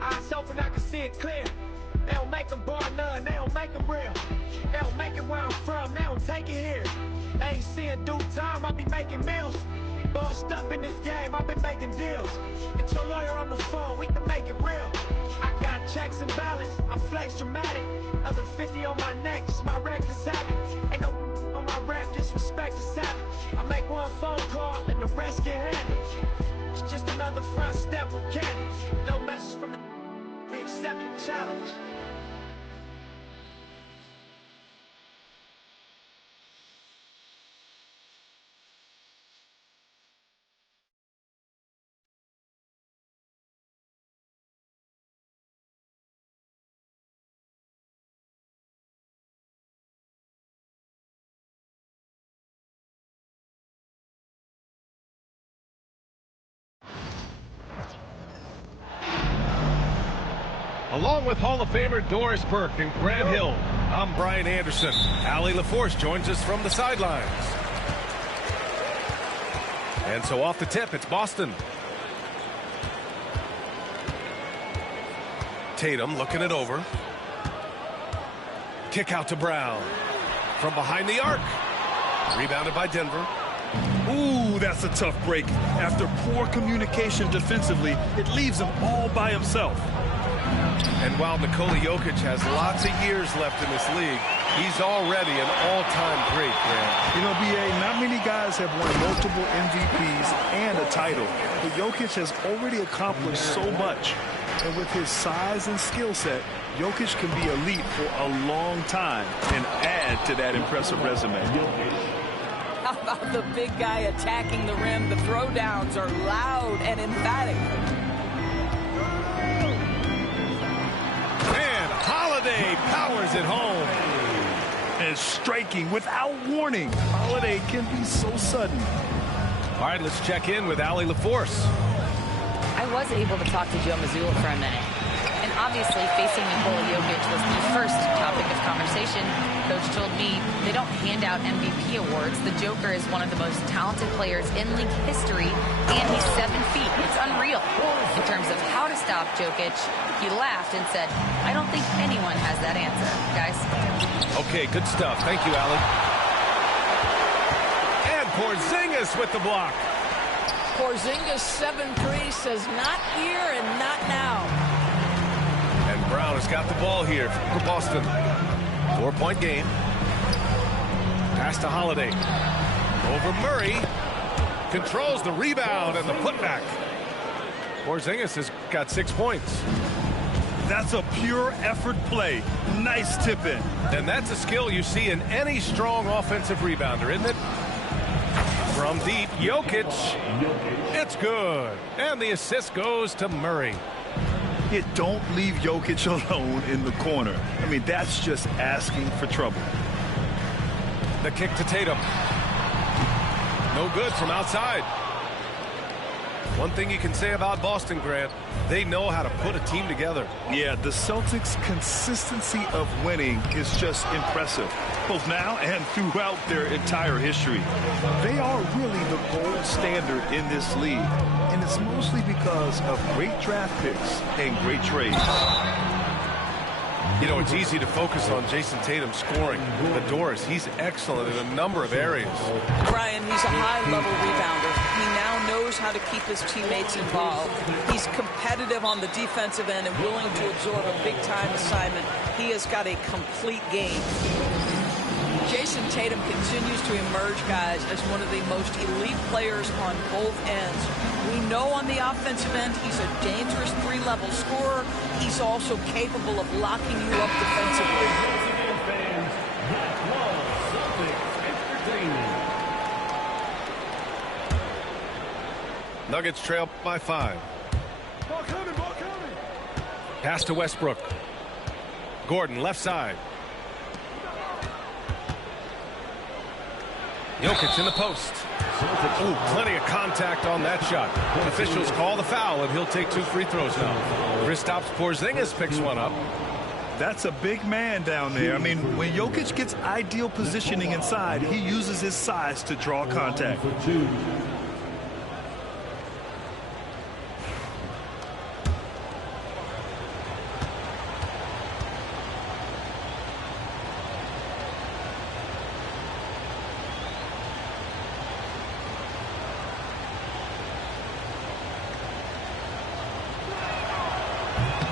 Eyes open, I can see it clear. They don't make them bar none, they don't make them real. They don't make it where I'm from, they don't take it here. They ain't seeing due time, I be making meals. Bossed up in this game, I've been making deals. Get your lawyer on the phone, we can make it real. I got checks and balance, I flex dramatic. Other 50 on my neck, it's my reckless habit. Ain't no on my rap, disrespect is savage. I make one phone call and the rest get handled. It's just another front step with candy. No message from the we accept the challenge. Along with Hall of Famer Doris Burke and Grant Hill, I'm Brian Anderson. Allie LaForce joins us from the sidelines. And so off the tip, it's Boston. Tatum looking it over. Kick out to Brown. From behind the arc. Rebounded by Denver. Ooh, that's a tough break. After poor communication defensively, it leaves him all by himself. And while Nikola Jokic has lots of years left in this league, he's already an all-time great, Grant. You know, B.A., not many guys have won multiple MVPs and a title. But Jokic has already accomplished so much. And with his size and skill set, Jokic can be elite for a long time and add to that impressive resume. How about the big guy attacking the rim? The throwdowns are loud and emphatic. Holiday powers it home. And striking without warning. Holiday can be so sudden. All right, let's check in with Allie LaForce. I was able to talk to Joe Mazzulla for a minute. And obviously, facing Nikola Jokic was the first topic of conversation. Coach told me they don't hand out MVP awards. The Joker is one of the most talented players in league history, and he's 7 feet. It's unreal. In terms of how to stop Jokic, he laughed and said, I don't think anyone has that answer, guys. Okay, good stuff. Thank you, Allie. And Porzingis with the block. Porzingis 7-3 says not here and not now. And Brown has got the ball here for Boston. 4-point game. Pass to Holiday. Over Murray. Controls the rebound and the putback. Porzingis has got 6 points. That's a pure effort play. Nice tip in. And that's a skill you see in any strong offensive rebounder, isn't it? From deep, Jokic. It's good. And the assist goes to Murray. Don't leave Jokic alone in the corner. I mean, that's just asking for trouble. The kick to Tatum. No good from outside. One thing you can say about Boston, Grant, they know how to put a team together. Yeah, the Celtics' consistency of winning is just impressive, both now and throughout their entire history. They are really the gold standard in this league, and it's mostly because of great draft picks and great trades. You know, it's easy to focus on Jason Tatum scoring, but Doris, he's excellent in a number of areas. Brian, he's a high-level rebounder. He now knows how to keep his teammates involved. He's competitive on the defensive end and willing to absorb a big-time assignment. He has got a complete game. Jason Tatum continues to emerge, guys, as one of the most elite players on both ends. We know on the offensive end he's a dangerous three-level scorer. He's also capable of locking you up defensively. Nuggets trail by 5. Ball coming, ball coming. Pass to Westbrook. Gordon, left side. Jokic in the post. Ooh, plenty of contact on that shot. Officials call the foul, and he'll take 2 free throws now. Kristaps Porzingis picks one up. That's a big man down there. I mean, when Jokic gets ideal positioning inside, he uses his size to draw contact.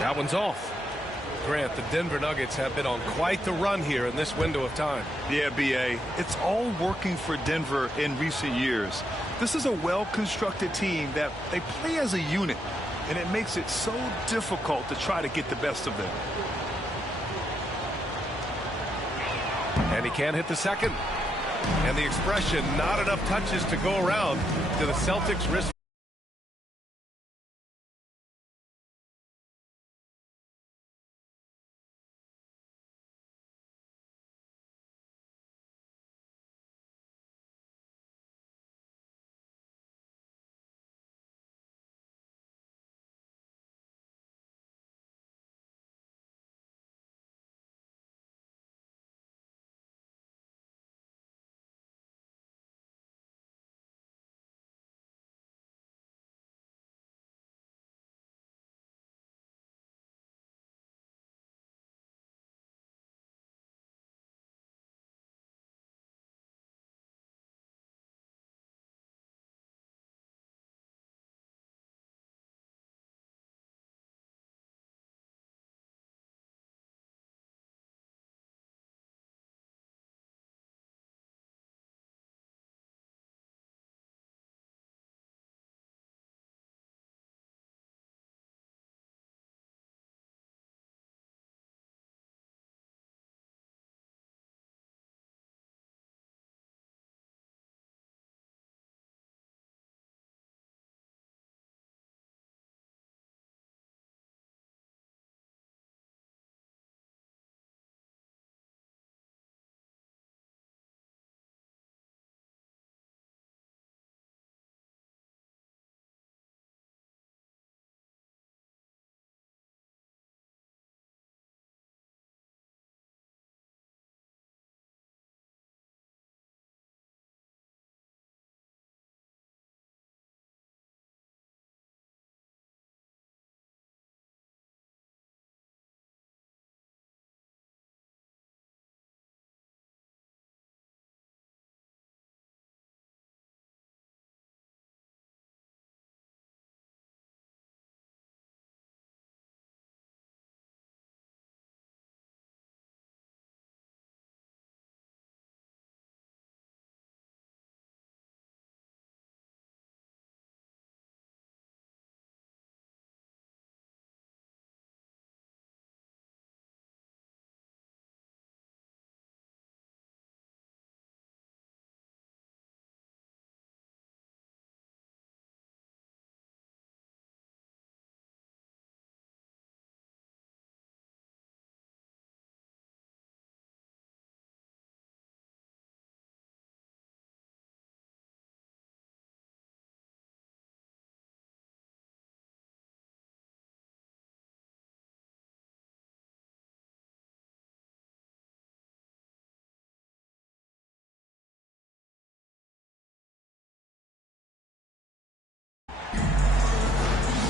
That one's off. Grant, the Denver Nuggets have been on quite the run here in this window of time. Yeah, B.A., it's all working for Denver in recent years. This is a well-constructed team that they play as a unit, and it makes it so difficult to try to get the best of them. And he can't hit the second. And the expression, not enough touches to go around, to the Celtics' wrist.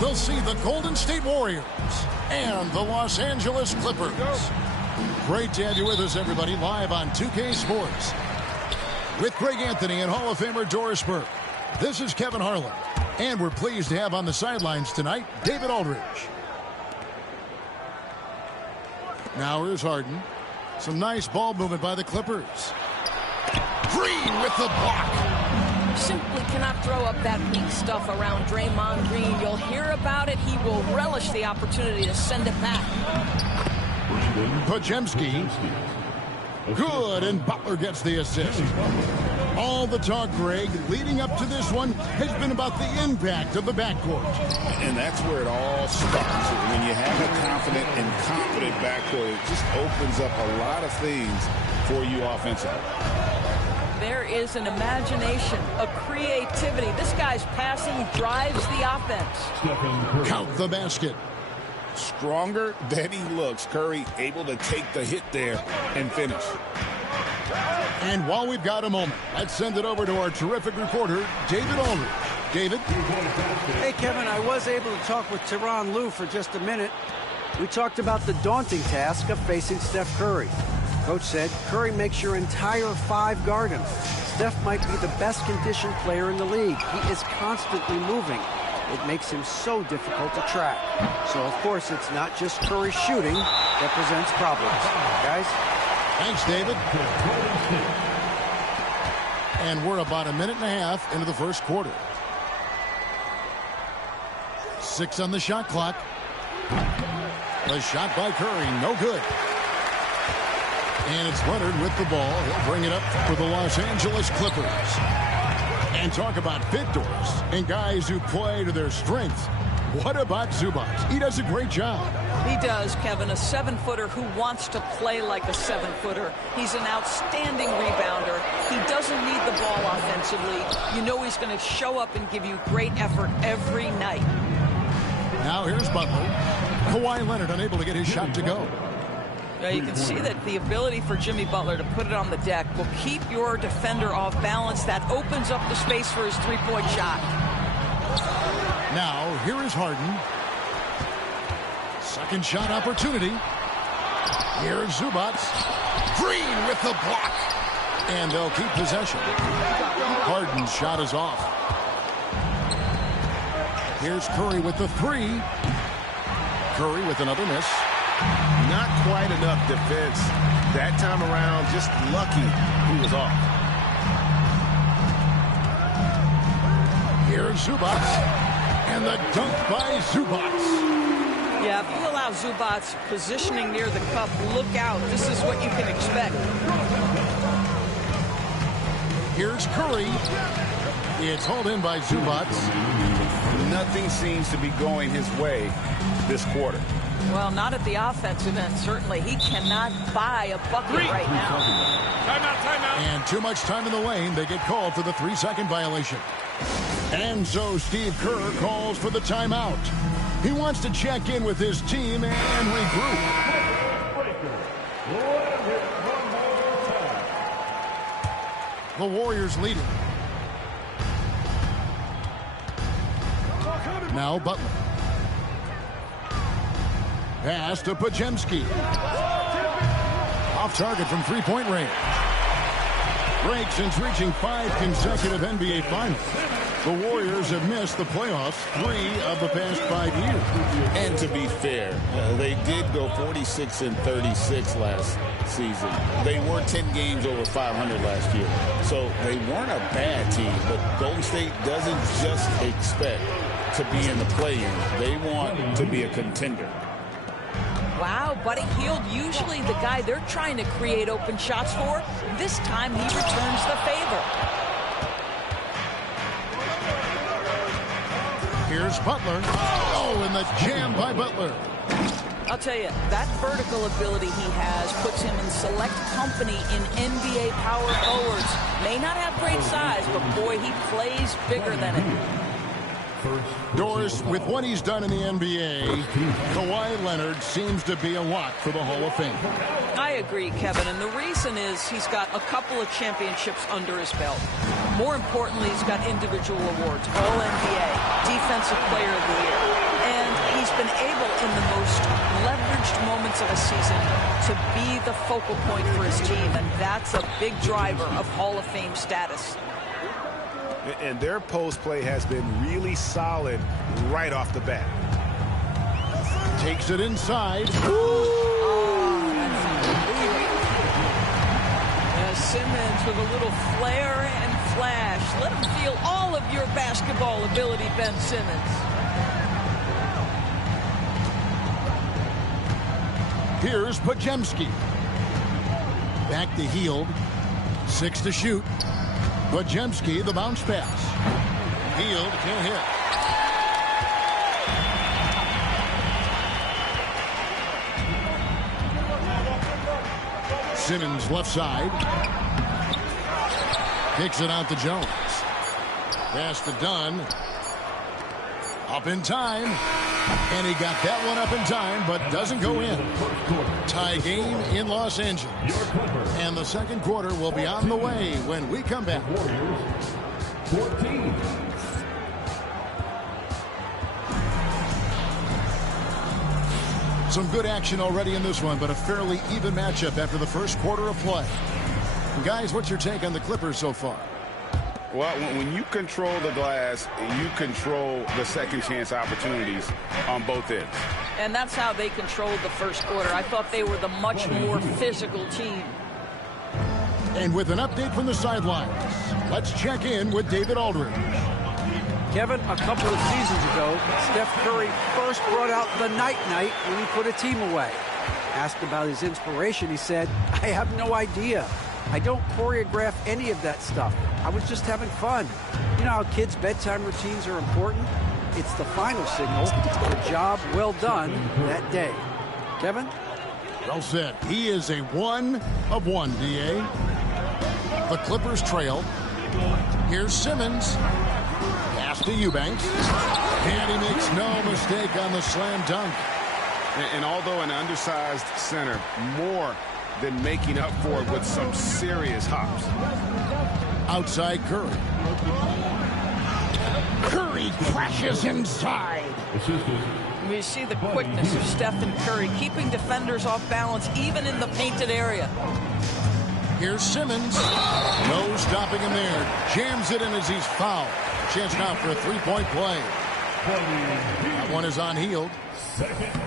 We'll see the Golden State Warriors and the Los Angeles Clippers. Great to have you with us, everybody, live on 2K Sports. With Greg Anthony and Hall of Famer Doris Burke, this is Kevin Harlan. And we're pleased to have on the sidelines tonight, David Aldridge. Now here's Harden. Some nice ball movement by the Clippers. Green with the block. Simply cannot throw up that weak stuff around Draymond Green. You'll hear about it. He will relish the opportunity to send it back. Podziemski. Good, and Butler gets the assist. All the talk, Greg, leading up to this one has been about the impact of the backcourt. And that's where it all starts. When you have a confident and competent backcourt, it just opens up a lot of things for you offensively. There is an imagination, a creativity. This guy's passing drives the offense. Count the basket. stronger than he looks. Curry able to take the hit there and finish. And while we've got a moment, let's send it over to our terrific reporter, David Aldridge. David? Hey, Kevin, I was able to talk with Tyronn Lue for just a minute. We talked about the daunting task of facing Steph Curry. Coach said Curry makes your entire five guard him. Steph might be the best conditioned player in the league. He is constantly moving. It makes him so difficult to track. So, of course, it's not just Curry shooting that presents problems. Guys? Thanks, David. And we're about a minute and a half into the first quarter. 6 on the shot clock. The shot by Curry, no good. And it's Leonard with the ball. He'll bring it up for the Los Angeles Clippers. And talk about victors and guys who play to their strengths. What about Zubac? He does a great job. He does, Kevin. A 7-footer who wants to play like a 7-footer. He's an outstanding rebounder. He doesn't need the ball offensively. You know he's going to show up and give you great effort every night. Now here's Butler. Kawhi Leonard unable to get his shot to go. You can see that the ability for Jimmy Butler to put it on the deck will keep your defender off balance. That opens up the space for his three-point shot. Now, here is Harden. Second shot opportunity. Here's Zubac. Green with the block. And they'll keep possession. Harden's shot is off. Here's Curry with the three. Curry with another miss. Not quite enough defense that time around. Just lucky he was off. Here's Zubac. And the dunk by Zubac. Yeah, if you allow Zubac positioning near the cup, look out. This is what you can expect. Here's Curry. It's hauled in by Zubac. Nothing seems to be going his way this quarter. Well, not at the offensive end, certainly. He cannot buy a bucket right now. Timeout. And too much time in the lane. They get called for the 3-second violation. And so Steve Kerr calls for the timeout. He wants to check in with his team and regroup. The Warriors lead it. Now Butler. Pass to Podziemski. Off target from three-point range. Break since reaching 5 consecutive NBA Finals. The Warriors have missed the playoffs 3 of the past 5 years. And to be fair, they did go 46-36 last season. They were 10 games over 500 last year. So they weren't a bad team, but Golden State doesn't just expect to be in the play-in. They want to be a contender. Wow, Buddy Hield, usually the guy they're trying to create open shots for. This time he returns the favor. Here's Butler. Oh, and the jam by Butler. I'll tell you, that vertical ability he has puts him in select company in NBA power forwards. May not have great size, but boy, he plays bigger than it. Doris, with what he's done in the NBA, Kawhi Leonard seems to be a lock for the Hall of Fame. I agree, Kevin, and the reason is he's got a couple of championships under his belt. More importantly, he's got individual awards, All-NBA, Defensive Player of the Year, and he's been able in the most leveraged moments of a season to be the focal point for his team, and that's a big driver of Hall of Fame status. And their post play has been really solid right off the bat. Takes it inside. Simmons with a little flair and flash. Let him feel all of your basketball ability, Ben Simmons. Here's Podziemski. Back to Hield. 6 to shoot. Podziemski, the bounce pass. Hield can't hit. Simmons left side. Kicks it out to Jones. Pass to Dunn. Up in time. And he got that one up in time, but doesn't go in. Tie game in Los Angeles. And the second quarter will be on the way when we come back. Warriors 14. Some good action already in this one, but a fairly even matchup after the first quarter of play. And guys, what's your take on the Clippers so far? Well, when you control the glass, you control the second chance opportunities on both ends. And that's how they controlled the first quarter. I thought they were the much more physical team. And with an update from the sidelines, let's check in with David Aldridge. Kevin, a couple of seasons ago, Steph Curry first brought out the night-night when he put a team away. Asked about his inspiration, he said, "I have no idea. I don't choreograph any of that stuff. I was just having fun." You know how kids' bedtime routines are important? It's the final signal for a job well done that day. Kevin? Well said. He is a 1 of 1, D.A. The Clippers trail. Here's Simmons. Pass to Eubanks. And he makes no mistake on the slam dunk. And although an undersized center, more than making up for it with some serious hops. Outside Curry. Curry crashes inside. We see the quickness of Steph and Curry, keeping defenders off balance even in the painted area. Here's Simmons. No stopping him there. Jams it in as he's fouled. Chance now for a three-point play. That one is unhealed.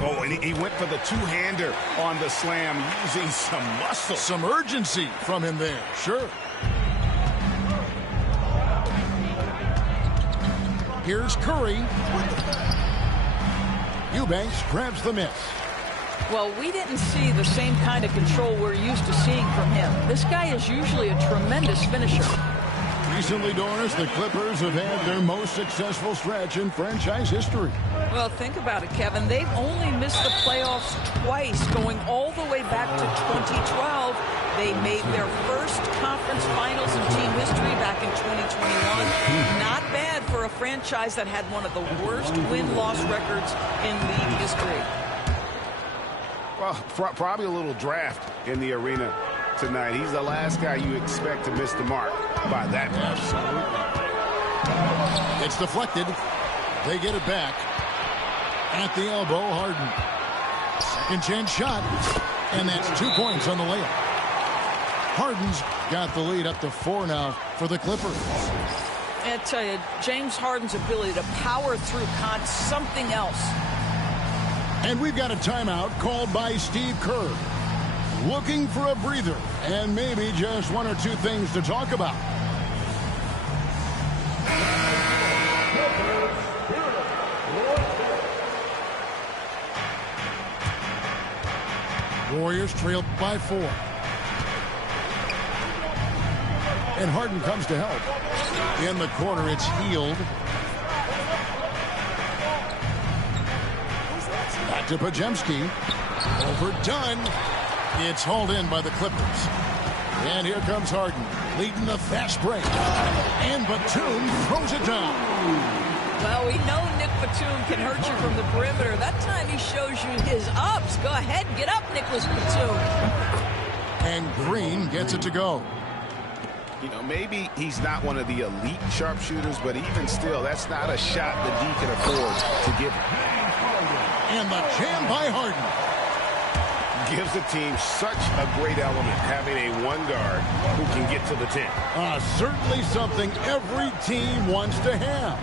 Oh, and he went for the two-hander on the slam, using some muscle. Some urgency from him there, sure. Here's Curry. Eubanks grabs the miss. Well, we didn't see the same kind of control we're used to seeing from him. This guy is usually a tremendous finisher. Recently, Doris, the Clippers have had their most successful stretch in franchise history. Well, think about it, Kevin. They've only missed the playoffs twice, going all the way back to 2012. They made their first conference finals in team history back in 2021. Not bad for a franchise that had one of the worst win-loss records in league history. Well, probably a little draft in the arena tonight. He's the last guy you expect to miss the mark by that much. It's deflected. They get it back. At the elbow, Harden. Second chance shot. And that's 2 points on the layup. Harden's got the lead up to 4 now for the Clippers. I tell you, James Harden's ability to power through something else. And we've got a timeout called by Steve Kerr. Looking for a breather and maybe just one or two things to talk about. Warriors trailed by 4. And Harden comes to help. In the corner, it's Hield. Back to Pajemski. Overdone. It's hauled in by the Clippers. And here comes Harden, leading the fast break. And Batum throws it down. Well, we know Nick Batum can hurt you from the perimeter. That time he shows you his ups. Go ahead, get up, Nicholas Batum. And Green gets it to go. You know, maybe he's not one of the elite sharpshooters, but even still, that's not a shot that he can afford to give him. And the jam by Harden gives the team such a great element, having a one guard who can get to the 10. Certainly something every team wants to have.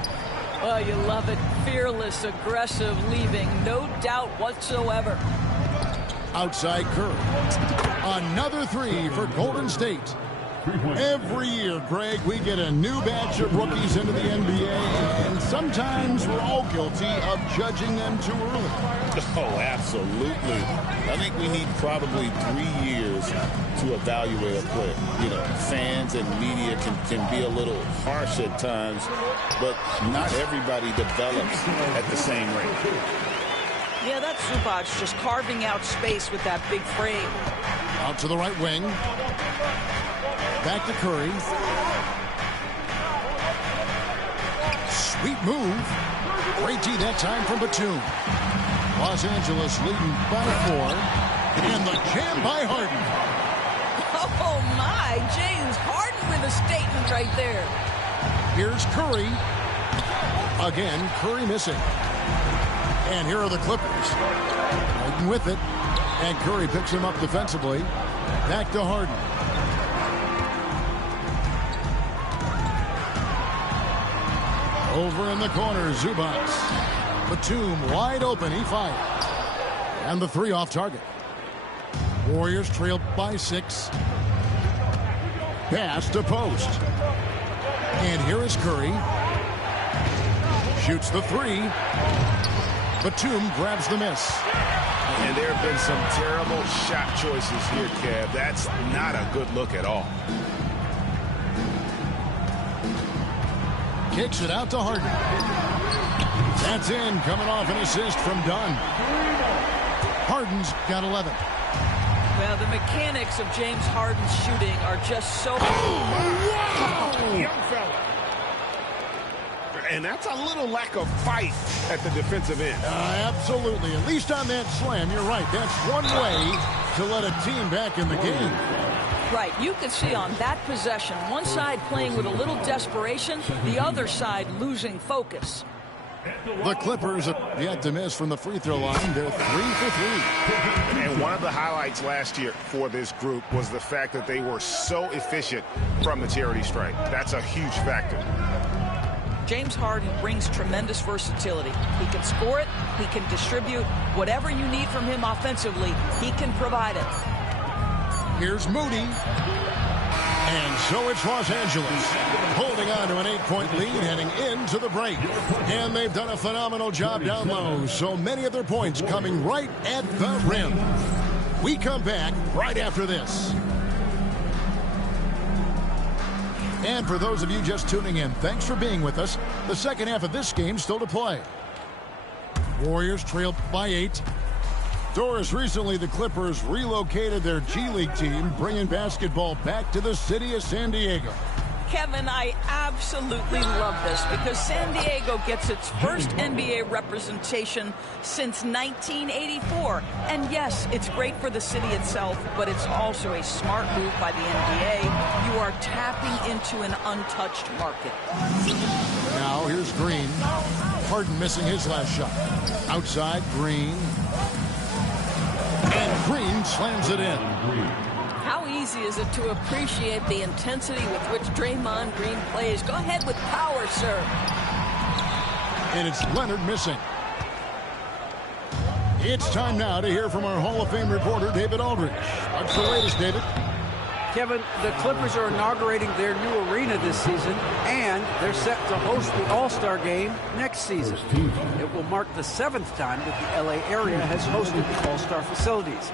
Oh, you love it. Fearless, aggressive, leaving. No doubt whatsoever. Outside Curry. Another 3 for Golden State. Every year, Greg, we get a new batch of rookies into the NBA, and sometimes we're all guilty of judging them too early. Oh, absolutely. I think we need probably 3 years to evaluate a player. You know, fans and media can be a little harsh at times, but not everybody develops at the same rate. Yeah, that's Zubac just carving out space with that big frame. Out to the right wing. Back to Curry. Sweet move. Great D that time from Batum. Los Angeles leading by 4. And the jam by Harden. Oh, my. James Harden with a statement right there. Here's Curry. Again, Curry missing. And here are the Clippers. Harden with it. And Curry picks him up defensively. Back to Harden. Over in the corner, Zubac. Batum wide open. He fired. And the 3 off target. Warriors trailed by 6. Pass to post. And here is Curry. Shoots the 3. Batum grabs the miss. And there have been some terrible shot choices here, Kev. That's not a good look at all. Kicks it out to Harden. That's in, coming off an assist from Dunn. Harden's got 11. Well, the mechanics of James Harden's shooting are just so... Wow! Young fella. And that's a little lack of fight at the defensive end. Absolutely. At least on that slam, you're right. That's one way to let a team back in the game. Right. You could see on that possession, one side playing with a little desperation, the other side losing focus. The Clippers have yet to miss from the free throw line. They're 3 for 3. And one of the highlights last year for this group was the fact that they were so efficient from the charity stripe. That's a huge factor. James Harden brings tremendous versatility. He can score it, he can distribute. Whatever you need from him offensively, he can provide it. Here's Moody. And so it's Los Angeles holding on to an 8-point lead heading into the break. And they've done a phenomenal job down low. So many of their points coming right at the rim. We come back right after this. And for those of you just tuning in, thanks for being with us. The second half of this game still to play. Warriors trailed by 8. Doris, recently the Clippers relocated their G League team, bringing basketball back to the city of San Diego. Kevin, I absolutely love this because San Diego gets its first NBA representation since 1984. And yes, it's great for the city itself, but it's also a smart move by the NBA. You are tapping into an untouched market. Now here's Green. Harden missing his last shot. Outside, Green. And Green slams it in. How easy is it to appreciate the intensity with which Draymond Green plays? Go ahead with power, sir. And it's Leonard missing. It's time now to hear from our Hall of Fame reporter, David Aldridge. What's the latest, David? Kevin, the Clippers are inaugurating their new arena this season, and they're set to host the All-Star Game next season. It will mark the 7th time that the LA area has hosted the All-Star facilities.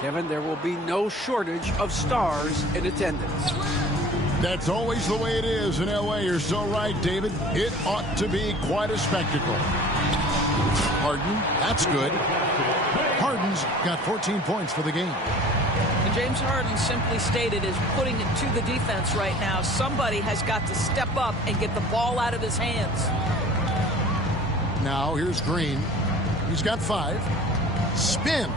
Kevin, there will be no shortage of stars in attendance. That's always the way it is in LA. You're so right, David. It ought to be quite a spectacle. Harden, that's good. Harden's got 14 points for the game. And James Harden simply stated is putting it to the defense right now. Somebody has got to step up and get the ball out of his hands. Now here's Green. He's got 5. Spins.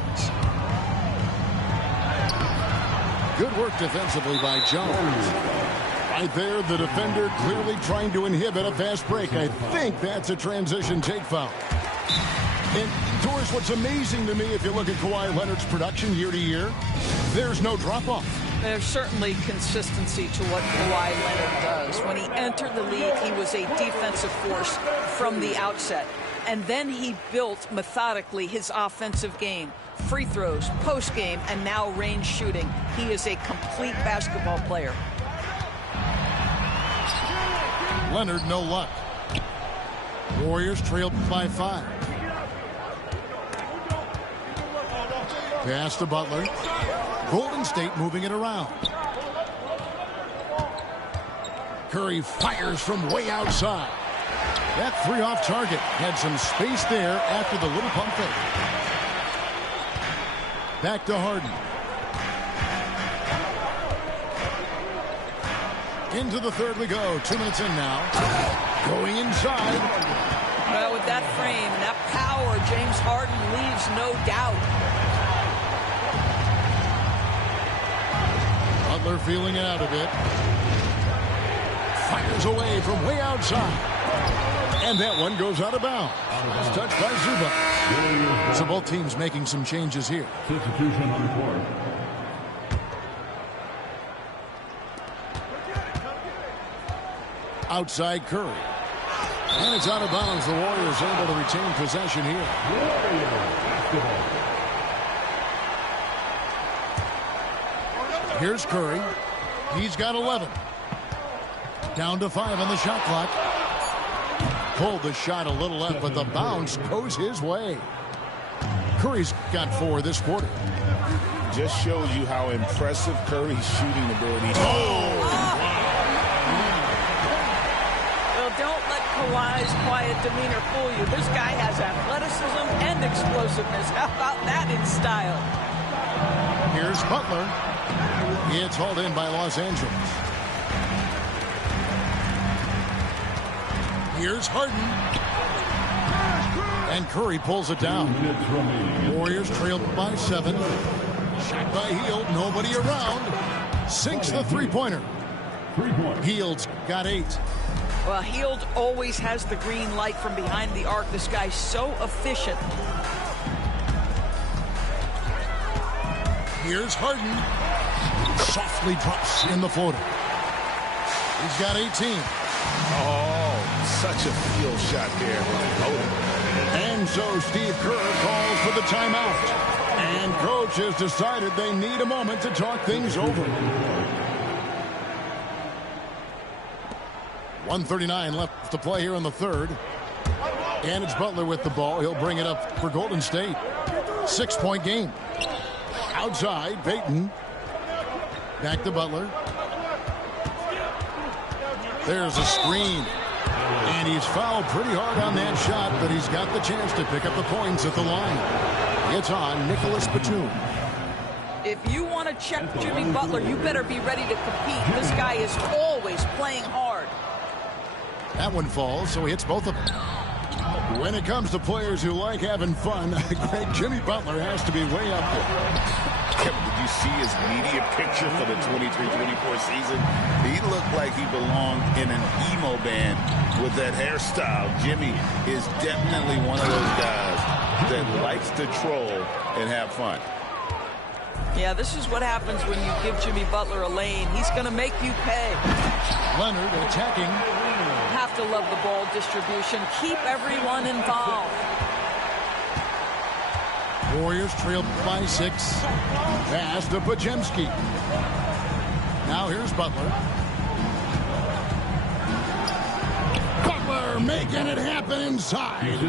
Good work defensively by Jones. Right there, the defender clearly trying to inhibit a fast break. I think that's a transition take foul. And, Doris, what's amazing to me, if you look at Kawhi Leonard's production year to year, there's no drop-off. There's certainly consistency to what Kawhi Leonard does. When he entered the league, he was a defensive force from the outset. And then he built methodically his offensive game. Free throws, post game, and now range shooting. He is a complete basketball player. Leonard, no luck. Warriors trailed by 5. Pass to Butler. Golden State moving it around. Curry fires from way outside. That 3 off target had some space there after the little pump fake. Back to Harden. Into the third we go. 2 minutes in now. Going inside. Well, with that frame and that power, James Harden leaves no doubt. Butler feeling it out a bit. Fires away from way outside. And that one goes out of bounds. It's touched by Zubac. So both teams making some changes here. Substitution on the court. Outside Curry. And it's out of bounds. The Warriors able to retain possession here. Here's Curry. He's got 11. Down to 5 on the shot clock. Pulled the shot a little left, but the bounce goes his way. Curry's got 4 this quarter. Just shows you how impressive Curry's shooting ability is. Well, don't let Kawhi's quiet demeanor fool you. This guy has athleticism and explosiveness. How about that in style? Here's Butler. It's hauled in by Los Angeles. Here's Harden. And Curry pulls it down. Warriors trailed by 7. Shot by Hield. Nobody around. Sinks the three-pointer. Hield's got 8. Well, Hield always has the green light from behind the arc. This guy's so efficient. Here's Harden. Softly drops in the floater. He's got 18. Oh, such a field shot there. And so Steve Kerr calls for the timeout. And coach has decided they need a moment to talk things over. 1:39 left to play here in the third. And it's Butler with the ball. He'll bring it up for Golden State. 6-point game. Outside, Payton. Back to Butler. There's a screen. And he's fouled pretty hard on that shot, but he's got the chance to pick up the points at the line. It's on Nicholas Batum. If you want to check Jimmy Butler, you better be ready to compete. This guy is always playing hard. That one falls, so he hits both of them. When it comes to players who like having fun, Greg, Jimmy Butler has to be way up there. Kevin, did you see his media picture for the 23-24 season? He looked like he belonged in an emo band with that hairstyle. Jimmy is definitely one of those guys that likes to troll and have fun. Yeah, this is what happens when you give Jimmy Butler a lane. He's going to make you pay. Leonard attacking. Have to love the ball distribution. Keep everyone involved. Warriors trailed by 6. Pass to Podziemski. Now here's Butler. Butler making it happen inside.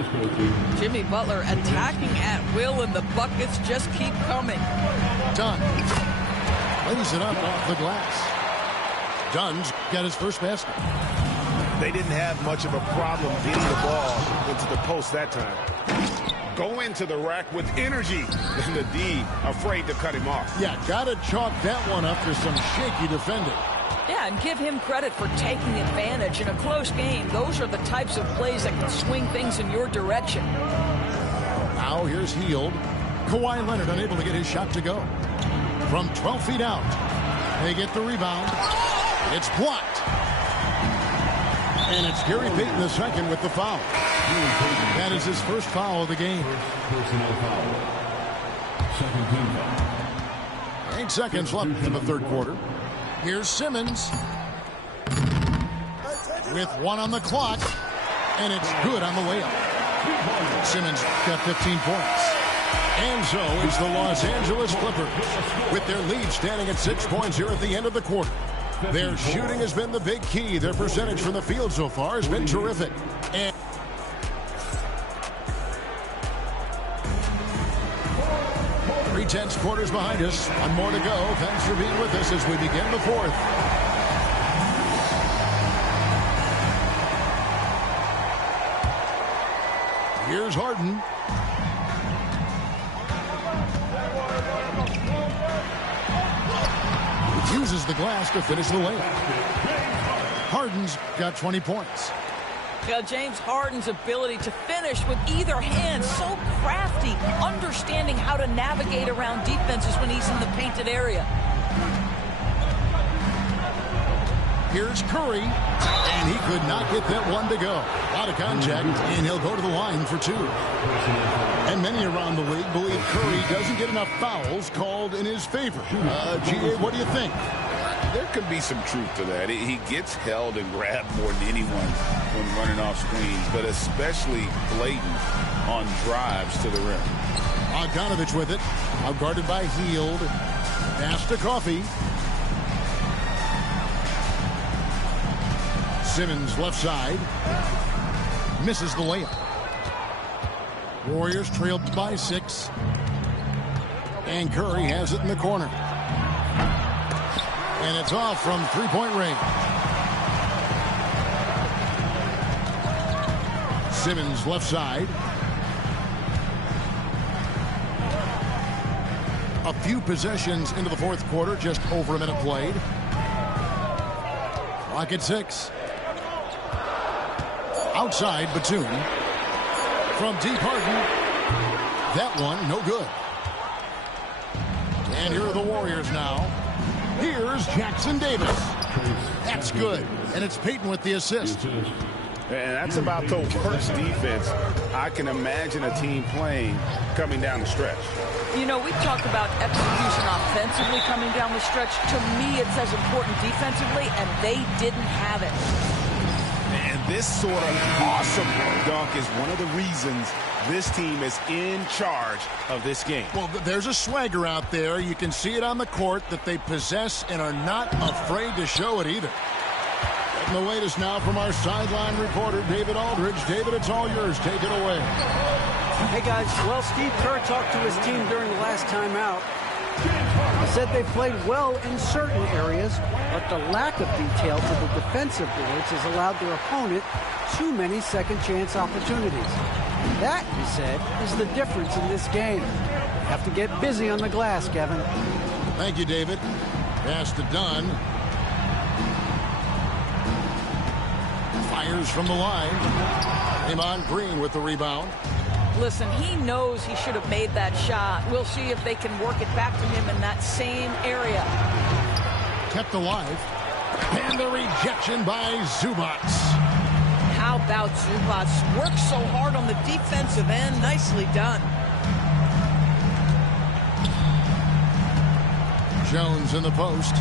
Jimmy Butler attacking at will, and the buckets just keep coming. Dunn lays it up off the glass. Dunn's got his first basket. They didn't have much of a problem getting the ball into the post that time. Go into the rack with energy, and the D afraid to cut him off. Yeah, gotta chalk that one up for some shaky defending. Yeah, and give him credit for taking advantage in a close game. Those are the types of plays that can swing things in your direction. Now here's Hield. Kawhi Leonard unable to get his shot to go. From 12 feet out, they get the rebound. It's blocked. And it's Gary Payton II with the foul. That is his first foul of the game. Personal foul. Second team foul. 8 seconds left in the third quarter. Here's Simmons with 1 on the clock, and it's good on the layup. Simmons got 15 points. And so is the Los Angeles Clippers with their lead standing at 6 points here at the end of the quarter. Their shooting has been the big key. Their percentage from the field so far has been terrific. And 3/10 quarters behind us. 1 more to go. Thanks for being with us as we begin the fourth. Here's Harden. Uses the glass to finish the layup. Harden's got 20 points. James Harden's ability to finish with either hand, so crafty, understanding how to navigate around defenses when he's in the painted area. Here's Curry, and he could not get that one to go. A lot of contact, and he'll go to the line for two. And many around the league believe Curry doesn't get enough fouls called in his favor. G.A., what do you think? There could be some truth to that. He gets held and grabbed more than anyone when running off screens, but especially blatant on drives to the rim. Bogdanovich with it, outguarded by Hield. Pass to Coffey. Simmons left side. Misses the layup. Warriors trailed by 6. And Curry has it in the corner. And it's off from three-point range. Simmons left side. A few possessions into the fourth quarter, just over a minute played. Clock at 6. Outside, Batum. From deep, Harden. That one, no good. And here are the Warriors now. Here's Jackson Davis. That's good. And it's Peyton with the assist. And that's about the worst defense I can imagine a team playing coming down the stretch. You know, we talked about execution offensively coming down the stretch. To me, it's as important defensively, and they didn't have it. And this sort of awesome dunk is one of the reasons this team is in charge of this game. Well, there's a swagger out there. You can see it on the court that they possess and are not afraid to show it either. And the latest now from our sideline reporter, David Aldridge. David, it's all yours. Take it away. Hey, guys. Well, Steve Kerr talked to his team during the last timeout. He said they played well in certain areas, but the lack of detail to the defensive boards has allowed their opponent too many second-chance opportunities. That, he said, is the difference in this game. Have to get busy on the glass, Kevin. Thank you, David. Pass to Dunn. Fires from the line. Draymond Green with the rebound. Listen, he knows he should have made that shot. We'll see if they can work it back to him in that same area. Kept alive. And the rejection by Zubac. How about Zubac? Worked so hard on the defensive end. Nicely done. Jones in the post.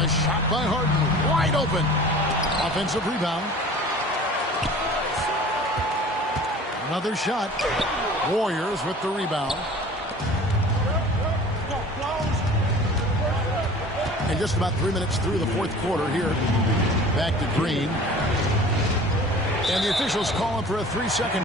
A shot by Harden. Wide open. Offensive rebound. Another shot. Warriors with the rebound. And just about 3 minutes through the fourth quarter here. Back to Green. And the officials calling for a 3-second.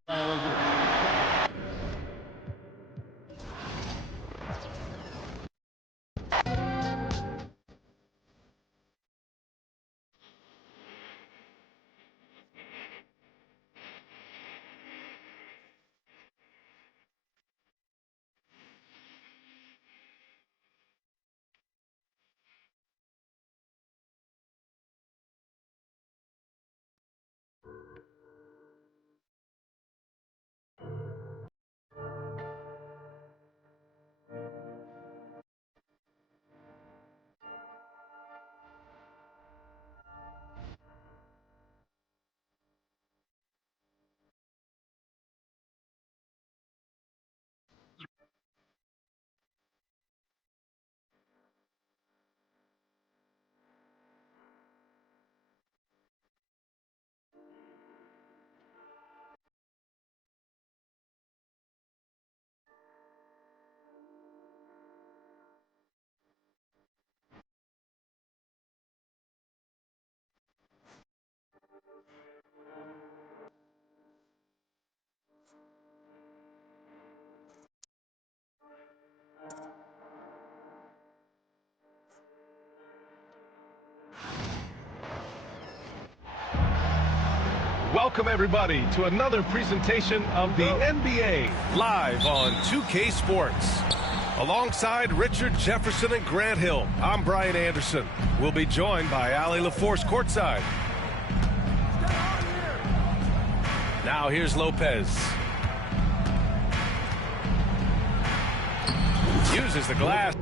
Welcome, everybody, to another presentation of the NBA live on 2K Sports. Alongside Richard Jefferson and Grant Hill, I'm Brian Anderson. We'll be joined by Allie LaForce courtside. Now here's Lopez. Uses the glass.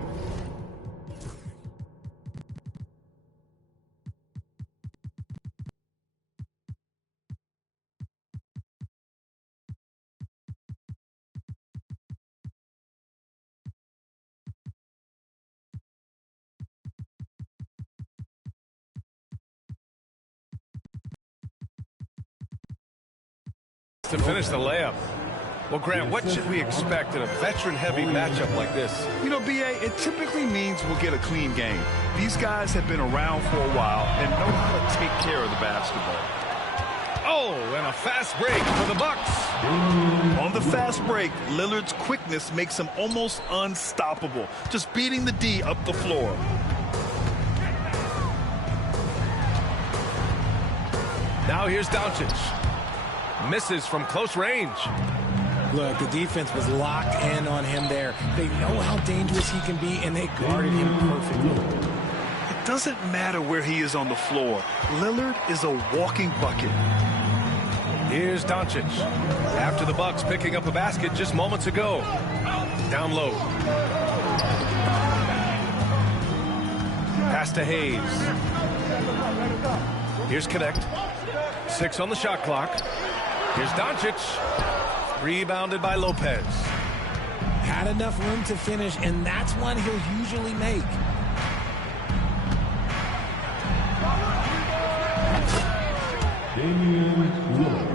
To finish the layup. Well, Grant, what should we expect in a veteran-heavy matchup like this? You know, B.A., it typically means we'll get a clean game. These guys have been around for a while and know how to take care of the basketball. Oh, and a fast break for the Bucks. On the fast break, Lillard's quickness makes him almost unstoppable, just beating the D up the floor. Now here's Doncic. Misses from close range. Look, the defense was locked in on him there. They know how dangerous he can be, and they guarded him perfectly. It doesn't matter where he is on the floor. Lillard is a walking bucket. Here's Doncic. After the Bucks picking up a basket just moments ago. Down low. Pass to Hayes. Here's Connect. 6 on the shot clock. Here's Doncic. Rebounded by Lopez. Had enough room to finish, and that's one he'll usually make. Damian Lillard.